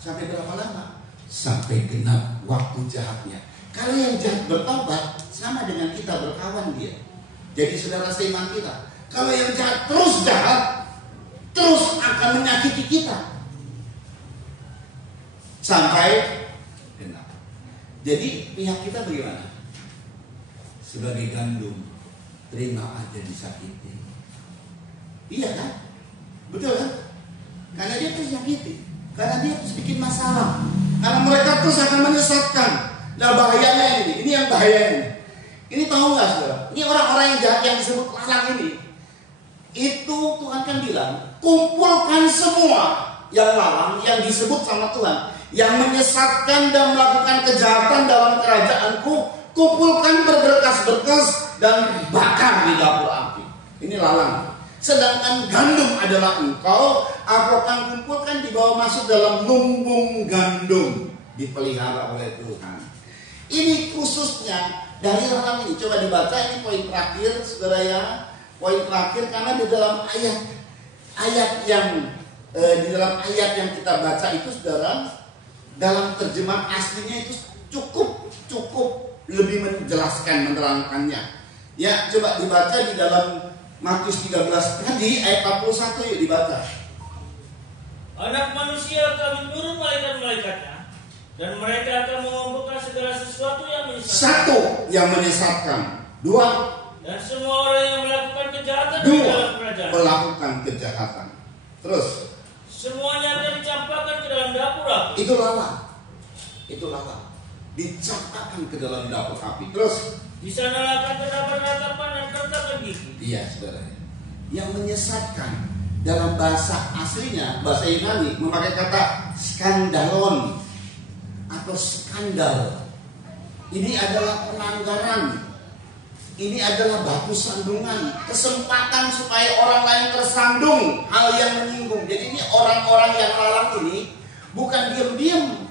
Sampai berapa lama? Sampai genap waktu jahatnya. Kalau yang jahat bertobat, sama dengan kita berkawan dia. Jadi saudara seiman kita. Kalau yang jahat terus jahat, terus akan menyakiti kita sampai genap. Jadi pihak kita bagaimana? Sebagai gandum, terima aja disakiti. Iya kan? Betul kan? Karena dia terus sakiti, karena dia terus bikin masalah, karena mereka terus akan menyesatkan. Nah bahayanya ini yang bahaya ini. Ini tahu nggak saudara? Ini orang-orang yang jahat yang disebut lalang ini. Itu Tuhan kan bilang, kumpulkan semua yang lalang yang disebut sama Tuhan, yang menyesatkan dan melakukan kejahatan dalam kerajaanku, kumpulkan berberkas-berkas dan bakar di dapur api. Ini lalang. Sedangkan gandum adalah engkau, aku akan kumpulkan dibawa masuk dalam lumbung gandum, dipelihara oleh Tuhan. Ini khususnya dari lalang ini. Coba dibaca, ini poin terakhir saudara ya. Poin terakhir, karena di dalam ayat yang kita baca itu saudara, dalam terjemahan aslinya itu cukup lebih menjelaskan, menerangkannya. Ya, coba dibaca di dalam Matius 13 tadi ayat 41, yuk dibaca. Anak manusia akan menurun malaikat-malaikatnya, dan mereka akan mengumpulkan segala sesuatu yang menyesatkan. Satu, yang menyesatkan. Dua, dan semua orang yang melakukan kejahatan di dalam kerajaan. Melakukan kejahatan. Terus, semuanya akan dicampakkan ke dalam dapur api. Itu lalang. Dicampakkan ke dalam dapur api. Terus, di sana akan terdapat ratapan dan kertakan gigi. Iya, saudara. Yang menyesatkan dalam bahasa aslinya, bahasa Yunani memakai kata skandalon atau skandal. Ini adalah pelanggaran. Ini adalah batu sandungan, kesempatan supaya orang lain tersandung hal yang menyinggung. Jadi ini orang-orang yang lalang ini bukan diam-diam.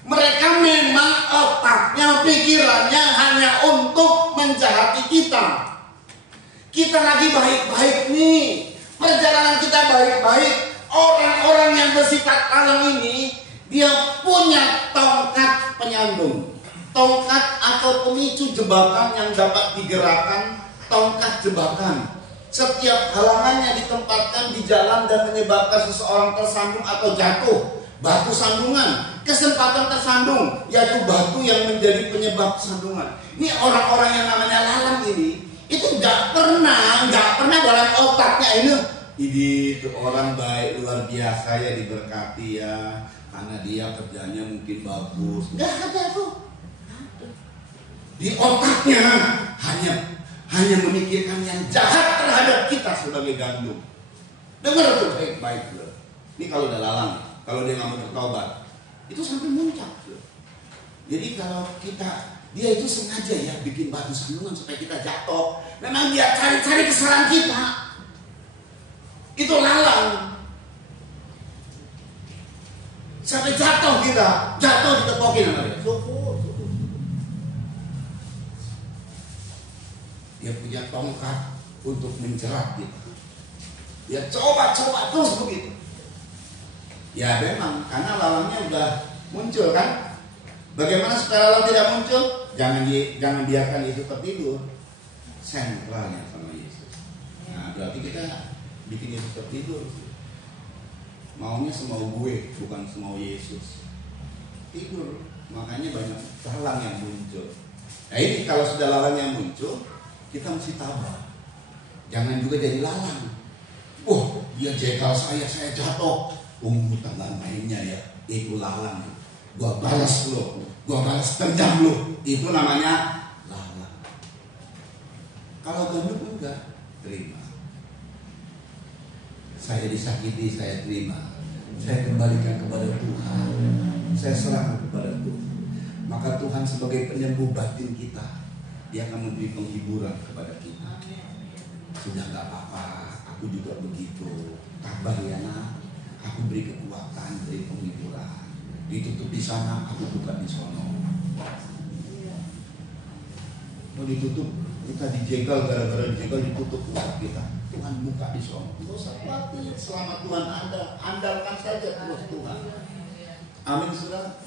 Mereka memang otaknya, pikirannya hanya untuk menjahati kita. Kita lagi baik-baik nih, perjalanan kita baik-baik. Orang-orang yang bersifat lalang ini, dia punya tongkat penyandung, tongkat atau pemicu jebakan yang dapat digerakkan, tongkat jebakan. Setiap halangannya ditempatkan di jalan dan menyebabkan seseorang tersandung atau jatuh. Batu sandungan, kesempatan tersandung, yaitu batu yang menjadi penyebab sandungan. Ini orang-orang yang namanya lalang ini, itu nggak pernah dalam otaknya ini tuh orang baik luar biasa ya, diberkati ya, karena dia kerjanya mungkin bagus. Nggak ada tuh. Di otaknya hanya memikirkan yang jahat terhadap kita sebagai gandum. Dengar tuh baik-baik loh. Ini kalau udah lalang, kalau dia nggak mau bertobat, itu sampai muncak. Jadi kalau dia itu sengaja ya bikin batu sandungan supaya kita jatuh. Memang dia cari-cari kesalahan kita. Itu lalang. Sampai jatuh ditepokin sama dia. Dia punya tongkat untuk menjerat kita. Dia coba terus begitu. Ya memang, karena lalangnya udah muncul kan. Bagaimana supaya lalang tidak muncul? Jangan biarkan itu tertidur. Sentralnya sama Yesus. Nah berarti kita bikin Yesus tertidur. Maunya semau gue, bukan semau Yesus. Tidur, makanya banyak lalang yang muncul. Nah ini kalau sudah lalang yang muncul, kita mesti tabah. Jangan juga jadi lalang. Wah, dia jegal saya jatuh. Tanggal mainnya ya, itu lalang. Gua balas lo, gua balas tendang lo. Itu namanya lalang. Kalau gandum enggak, terima. Saya disakiti, saya terima. Saya kembalikan kepada Tuhan. Saya serahkan kepada Tuhan. Maka Tuhan sebagai penyembuh batin kita, Dia akan memberi penghiburan kepada kita. Sudah gak apa-apa, aku juga begitu. Tabah ya nak. Aku beri kekuatan, beri penghiburan. Ditutup di sana, aku buka di sono. Mau ditutup, kita dijegal, gara-gara dijegal ditutup usaha kita. Tuhan buka di sono. Tidak usah khawatir, selama Tuhan ada, andalkan saja terus Tuhan. Amin saudara.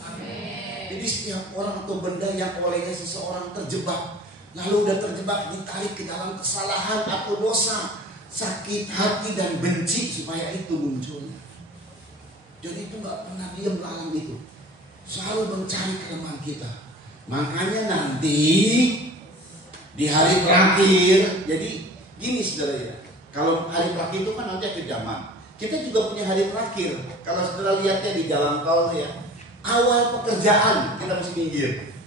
Jadi setiap orang atau benda yang olehnya seseorang terjebak, lalu udah terjebak, ditarik ke dalam kesalahan atau dosa, sakit hati dan benci, supaya itu munculnya. Jadi itu gak pernah diam lalang itu, selalu mencari kelemahan kita. Makanya nanti di hari terakhir, jadi gini saudara ya, kalau hari terakhir itu kan nanti akhir zaman. Kita juga punya hari terakhir. Kalau saudara lihatnya di jalan tol ya, awal pekerjaan kita mesti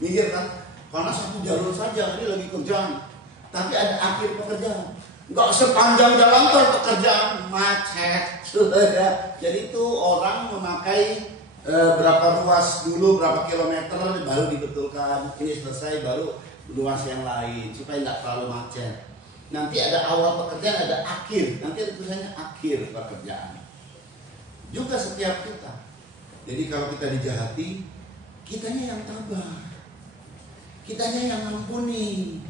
minggir kan, karena satu jalur saja, ini lagi kerjaan. Tapi ada akhir pekerjaan. Enggak sepanjang jalan tol pekerjaan, macet. Jadi itu orang memakai berapa ruas dulu, berapa kilometer baru dibetulkan. Ini selesai baru ruas yang lain supaya nggak terlalu macet. Nanti ada awal pekerjaan, ada akhir. Nanti ada tulisannya akhir pekerjaan. Juga setiap kita. Jadi kalau kita dijahati, kitanya yang tabah, kitanya yang ampuni,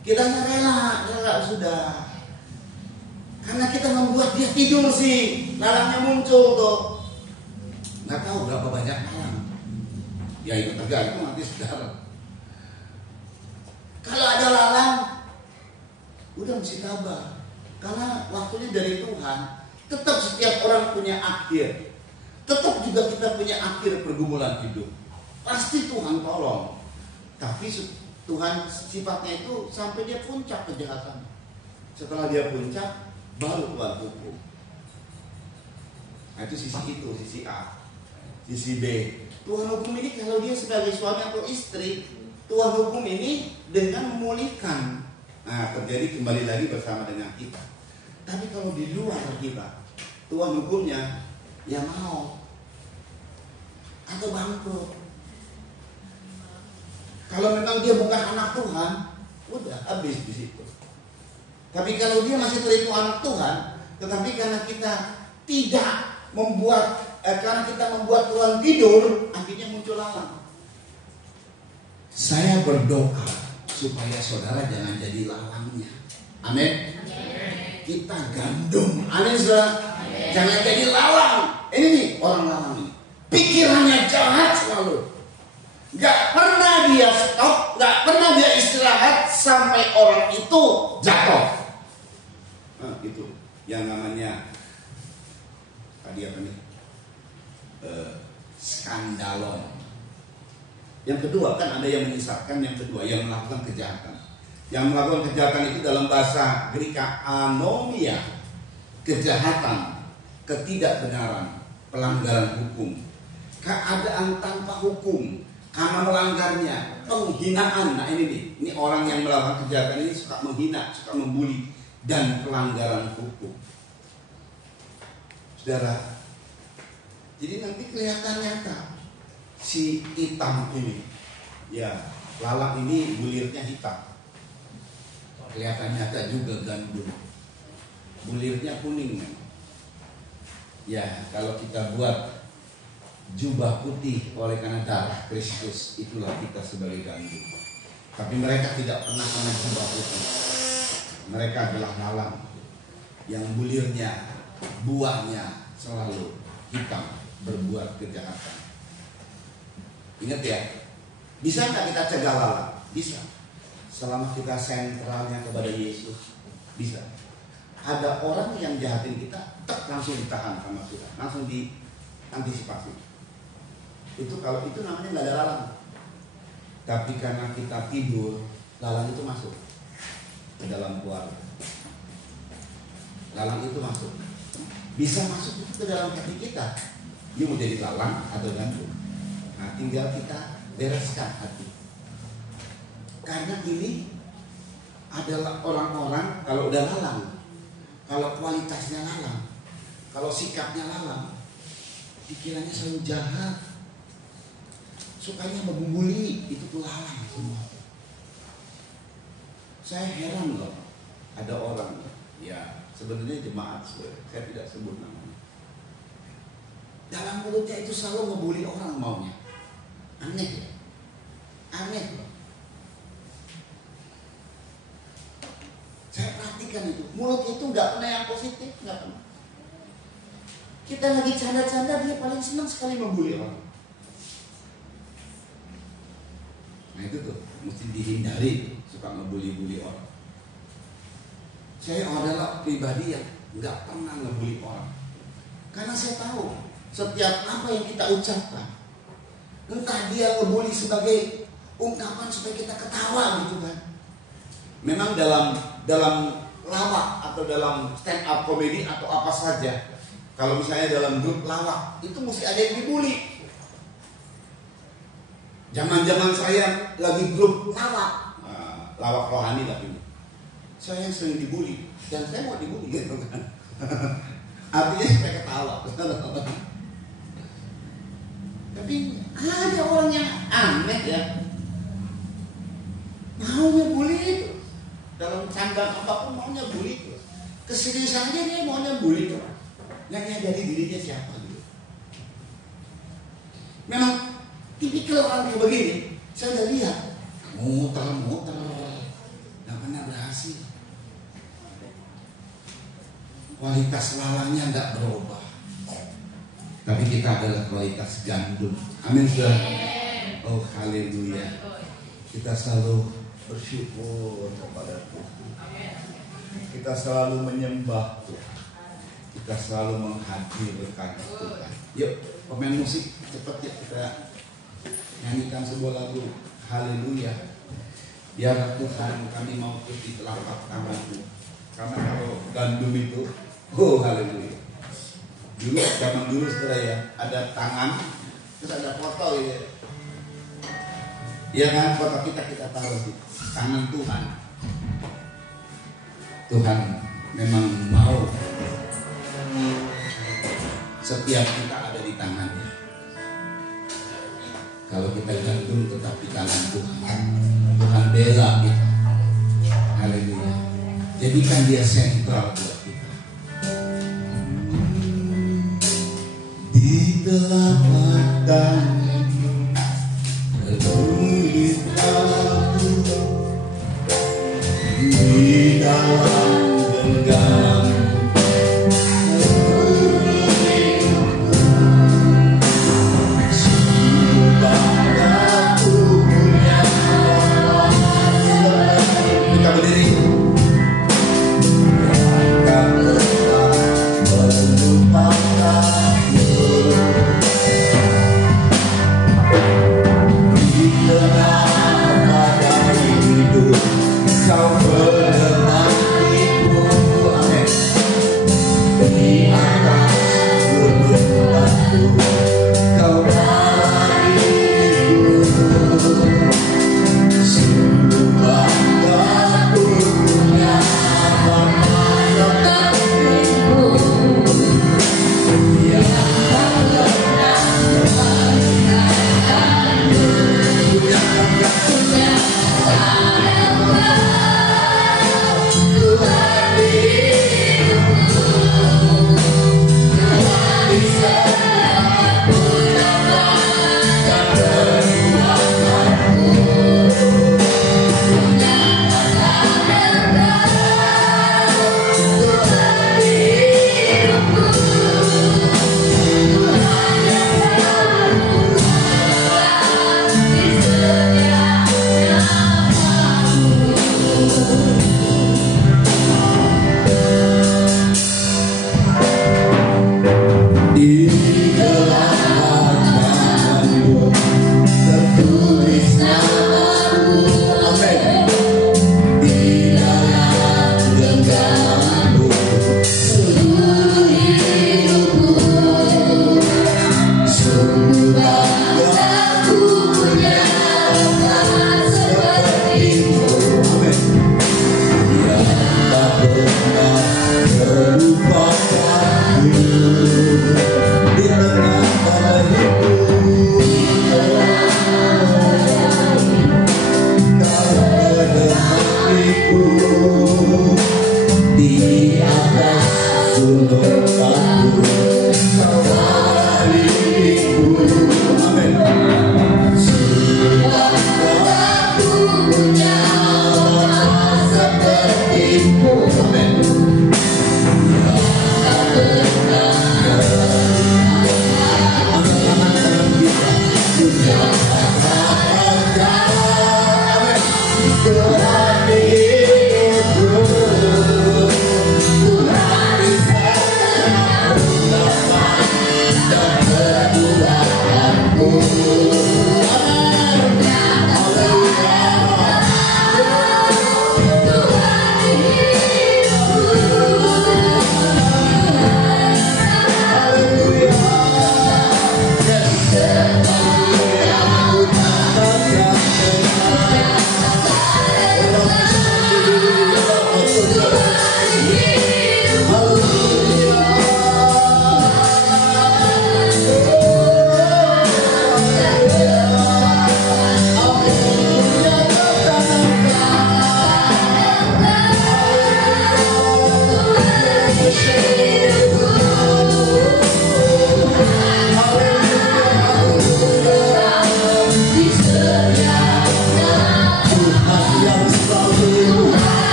kitanya rela sudah. Karena kita membuat dia tidur sih, lalangnya muncul tuh. Nggak tahu berapa banyak lalang. Ya itu tergantung nanti saudara. Kalau ada lalang, udah mesti tabah. Karena waktunya dari Tuhan. Tetap setiap orang punya akhir. Tetap juga kita punya akhir pergumulan hidup. Pasti Tuhan tolong. Tapi Tuhan sifatnya itu sampai dia puncak kejahatan. Setelah dia puncak, baru Tuhan hukum. Nah itu sisi A. Sisi B, Tuhan hukum ini kalau dia sebagai suami atau istri, Tuhan hukum ini dengan memulihkan. Nah terjadi kembali lagi bersama dengan kita. Tapi kalau di luar kita, Tuhan hukumnya ya mau atau bangkrut. Kalau memang dia bukan anak Tuhan, udah habis di situ. Tapi kalau dia masih terhitung anak Tuhan, tetapi karena kita tidak membuat, karena kita membuat Tuhan tidur, akhirnya muncul lalang. Saya berdoa supaya saudara jangan jadi lalangnya. Amin. Kita gandum. Amin saudara. Jangan jadi lalang. Ini nih orang lalang ini. Pikirannya jahat selalu. Gak pernah dia stop, gak pernah dia istirahat sampai orang itu jatuh. Nah, itu yang namanya tadi apa nih? Skandalon. Yang kedua kan ada yang menyesatkan, yang kedua yang melakukan kejahatan. Yang melakukan kejahatan itu dalam bahasa Greka anomia, kejahatan, ketidakbenaran, pelanggaran hukum, keadaan tanpa hukum karena melanggarnya, penghinaan. Nah ini orang yang melakukan kejahatan ini suka menghina, suka membuli, dan pelanggaran hukum. Saudara, jadi nanti kelihatan nyata si hitam ini, ya lalang ini bulirnya hitam, kelihatan nyata juga gandum, bulirnya kuning. Ya kalau kita buat jubah putih oleh karena darah Kristus, itulah kita sebagai gandum. Tapi mereka tidak pernah kena jubah putih. Mereka adalah lalang yang bulirnya, buahnya selalu hitam berbuat kejahatan. Ingat ya, bisa nggak kita cegah lalang? Bisa. Selama kita sentralnya kepada Yesus, bisa. Ada orang yang jahatin kita, langsung ditahan sama Tuhan, langsung diantisipasi. Itu kalau itu namanya nggak ada lalang. Tapi karena kita tidur, lalang itu masuk ke dalam keluarga. Lalang itu masuk, bisa masuk ke dalam hati kita. Dia mau jadi lalang atau gandum. Nah, tinggal kita bereskan hati. Karena ini adalah orang-orang kalau udah lalang, kalau kualitasnya lalang, kalau sikapnya lalang, pikirannya selalu jahat, sukanya membuli, itu tuh lalang semua. Saya heran loh, ada orang, ya sebenarnya jemaat, saya tidak sebut namanya. Dalam mulutnya itu selalu membuli orang maunya. Aneh ya, aneh loh. Saya perhatikan itu, mulut itu nggak pernah yang positif, nggak pernah. Kita lagi canda-canda, dia paling senang sekali membuli orang. Nah itu tuh, mesti dihindari, suka ngebuli-buli orang. Saya adalah pribadi yang nggak pernah ngebuli orang, karena saya tahu setiap apa yang kita ucapkan, entah dia ngebuli sebagai ungkapan supaya kita ketawa gitu kan. Memang dalam lawak atau dalam stand up comedy atau apa saja, kalau misalnya dalam grup lawak itu mesti ada yang dibully. Zaman-zaman saya lagi grup lawak, lawak rohani lah ini, saya yang sering dibully dan saya mau dibully gitu kan. Artinya supaya ketawa. Tapi ada orang yang aneh ya, maunya bully itu. Dalam candaan apapun maunya bully itu. Keseriusannya dia maunya bully itu. Nggak nyadari dirinya siapa gitu. Memang tipikal orang kayak begini, saya udah lihat muter-muter, nggak pernah berhasil. Kualitas lalangnya nggak berubah, tapi kita adalah kualitas gandum. Amin saudara. Oh haleluya. Kita selalu bersyukur kepada Tuhan. Kita selalu menyembah Tuhan. Kita selalu menghadirkan Tuhan. Yuk pemain musik cepat ya, kita nyanyikan sebuah lagu haleluya. Biar Tuhan kami mau terus di telapak tangan-Mu. Karena kalau gandum itu, oh haleluya. Dulu zaman dulu saudara ya, ada tangan, terus ada foto gitu. Iya kan, foto kita taruh di tangan Tuhan. Tuhan memang mau setiap kita ada di tangannya. Kalau kita gandum tetap di tangan Tuhan. Tuhan bela kita. Haleluya. Jadikan dia sentral buat kita. Di telapak tangan tertulis aku, di dalam genggam kita berdiri.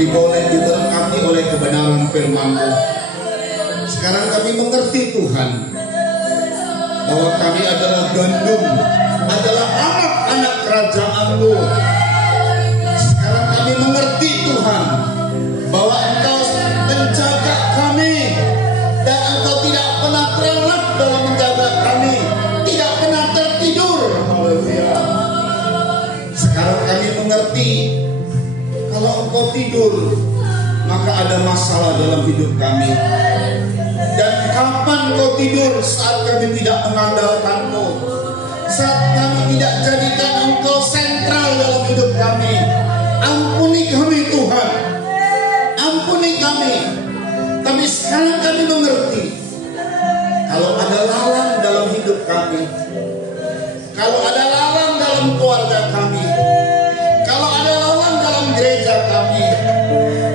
kami boleh diberkati oleh kebenaran firman-Mu. Sekarang kami mengerti Tuhan, bahwa kami adalah gandum, adalah anak-anak kerajaan-Mu. Sekarang kami mengerti Tuhan, bahwa Engkau menjaga kami, dan Engkau tidak pernah terlelap dalam menjaga kami, tidak pernah tertidur. Haleluya. Sekarang kami mengerti, kalau Engkau tidur, maka ada masalah dalam hidup kami. Dan kapan Engkau tidur? Saat kami tidak mengandalkan-Mu, saat kami tidak jadikan Engkau sentral dalam hidup kami. Ampuni kami Tuhan, ampuni kami. Tapi sekarang kami mengerti, kalau ada lalang dalam hidup kami, kalau ada lalang dalam keluarga kami, kalau ada lalang dalam gereja kami,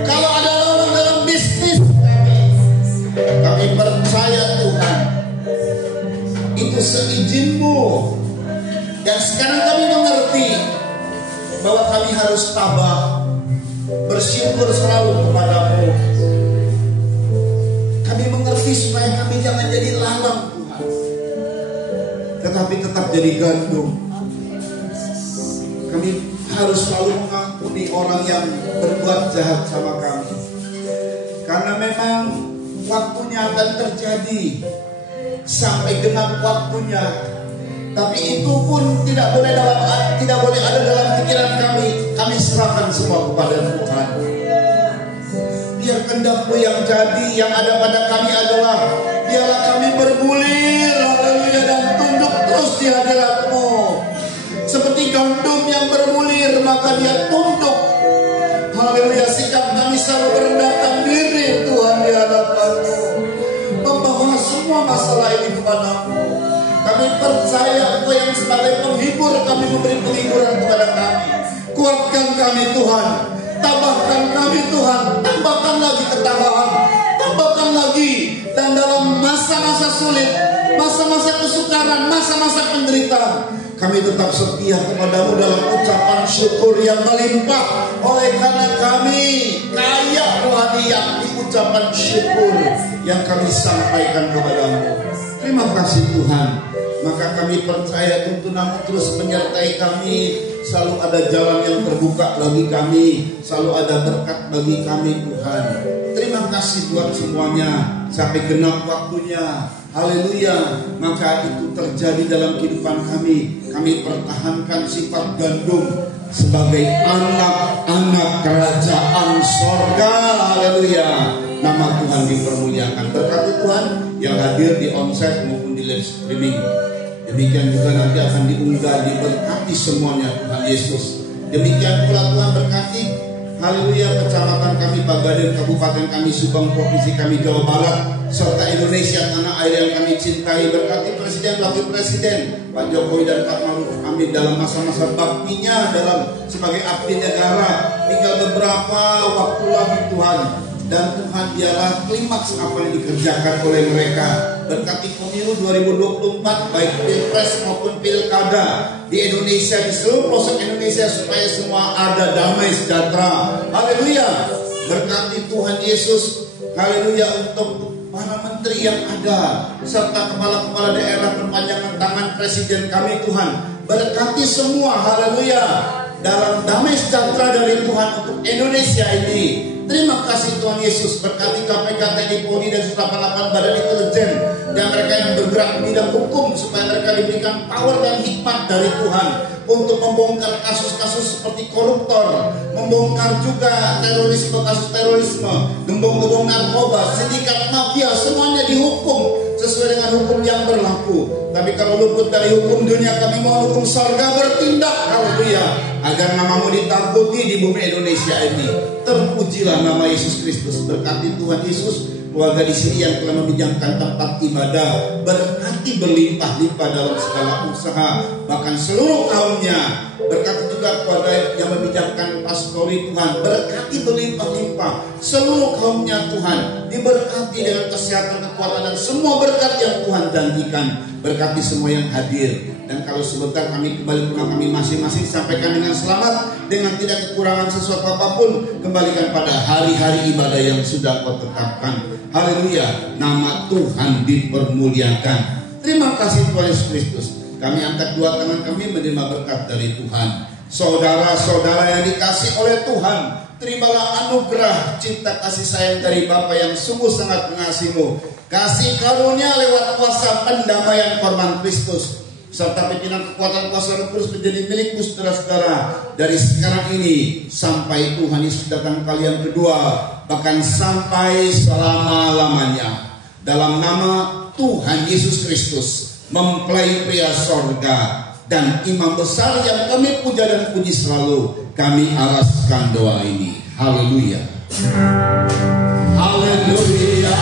kalau ada lalang dalam bisnis kami percaya Tuhan, itu seizin-Mu. Dan sekarang kami mengerti bahwa kami harus tabah, bersyukur selalu kepada-Mu. Kami mengerti supaya kami jangan jadi lalang Tuhan, tetapi tetap jadi gandum. Kami harus selalu mengampuni orang yang berbuat jahat sama kami, karena memang waktunya akan terjadi sampai genap waktunya. Tapi itu pun tidak boleh ada dalam pikiran kami. Kami serahkan semua kepada Tuhan. Biar kehendak-Mu yang jadi, yang ada pada kami adalah biarlah kami bergulir, haleluya, dan tunduk terus di hadirat-Mu. Seperti gandum yang bergulir, maka dia tunduk. Haleluya, sikap kami selalu merendahkan diri Tuhan di hadapan-Mu, membawa semua masalah ini kepada-Mu. Kami percaya Engkau yang sebagai penghibur, kami memberi penghiburan kepada kami. Kuatkan kami Tuhan, tambahkan kami Tuhan, tambahkan lagi ketabahan, tambahkan lagi. Dan dalam masa-masa sulit, masa-masa kesukaran, masa-masa penderitaan, kami tetap setia kepada-Mu dalam ucapan syukur yang melimpah. Oleh karena kami kaya rohaniah di ucapan syukur yang kami sampaikan kepada-Mu. Terima kasih Tuhan. Maka kami percaya tuntunan-Mu terus menyertai kami. Selalu ada jalan yang terbuka bagi kami, selalu ada berkat bagi kami Tuhan. Terima kasih buat semuanya. Sampai genap waktunya, haleluya, maka itu terjadi dalam kehidupan kami. Kami pertahankan sifat gandum sebagai anak-anak kerajaan sorga, haleluya. Nama Tuhan dipermuliakan. Berkati Tuhan yang hadir di onsite maupun di live streaming. Demikian juga nanti akan diunggah, diberkati semuanya Tuhan Yesus. Demikian pula Tuhan berkati, haleluya, kecamatan kami Bagaden, kabupaten kami Subang, provinsi kami Jawa Barat, serta Indonesia tanah air yang kami cintai. Berkati Presiden, Wakil Presiden Pak Jokowi dan Pak Maruf Amin dalam masa-masa baktinya dalam sebagai abdi negara. Tinggal beberapa waktu lagi Tuhan, dan Tuhan biarlah klimaks apa yang dikerjakan oleh mereka. Berkati pemilu 2024, baik pilpres maupun pilkada di Indonesia, di seluruh pelosok Indonesia, supaya semua ada damai sejahtera. Haleluya. Berkati Tuhan Yesus, haleluya, untuk para menteri yang ada, serta kepala-kepala daerah, perpanjangan tangan Presiden kami Tuhan. Berkati semua, haleluya, dalam damai sejahtera dari Tuhan untuk Indonesia ini. Terima kasih Tuhan Yesus. Berkati KPK, TNI, Polri, dan 188 badan intelijen dan mereka yang bergerak di bidang hukum, supaya mereka diberikan power dan hikmat dari Tuhan untuk membongkar kasus-kasus seperti koruptor, membongkar juga terorisme, kasus terorisme, gembong-gembong narkoba, sindikat mafia, semuanya dihukum sesuai dengan hukum yang berlaku. Tapi kalau luput dari hukum dunia, kami mohon hukum sorga bertindak, haleluya, agar nama-Mu ditakuti di bumi Indonesia ini. Terpujilah nama Yesus Kristus. Berkati Tuhan Yesus keluarga di sini yang telah meminjamkan tempat ibadah, berkati berlimpah-limpah dalam segala usaha, bahkan seluruh kaumnya. Berkati juga keluarga yang meminjamkan pastori Tuhan, berkati berlimpah-limpah seluruh kaumnya Tuhan, diberkati dengan kesehatan, kekuatan, dan semua berkat yang Tuhan janjikan. Berkati semua yang hadir, Dan kalau sebentar kami kembali ke rumah kami masing-masing, sampaikan dengan selamat, dengan tidak kekurangan sesuatu apapun. Kembalikan pada hari-hari ibadah yang sudah kau tetapkan. Haleluya, nama Tuhan dipermuliakan. Terima kasih Tuhan Yesus Kristus. Kami angkat dua tangan kami menerima berkat dari Tuhan. Saudara-saudara yang dikasih oleh Tuhan, terimalah anugerah cinta kasih sayang dari Bapa yang sungguh sangat mengasihimu. Kasih karunia lewat kuasa pendamaian korban Kristus, serta pimpinan kekuatan kuasa Roh Kudus menjadi milikmu saudara-saudara, dari sekarang ini sampai Tuhan Yesus datang kali yang kedua, bahkan sampai selama-lamanya. Dalam nama Tuhan Yesus Kristus, mempelai pria sorga dan imam besar yang kami puja dan puji selalu, kami alaskan doa ini. Haleluya. Haleluya.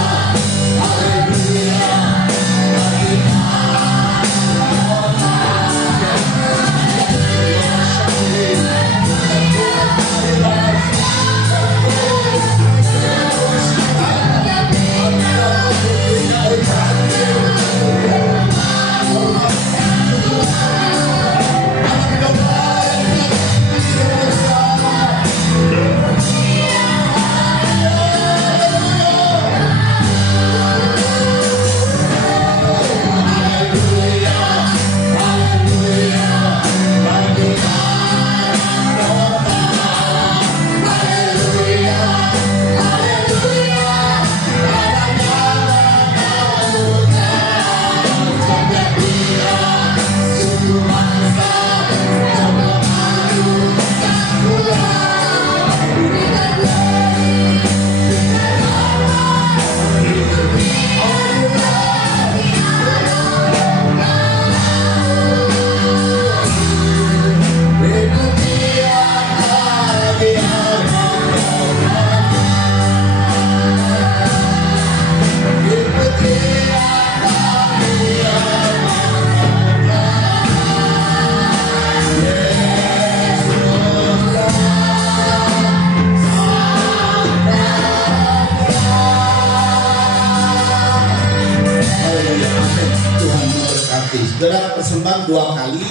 Saudara, persembahan 2 kali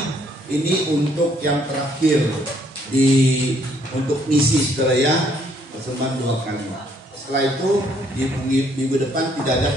ini untuk yang terakhir untuk misi saudara ya, persembahan 2 kali. Setelah itu di minggu depan tidak ada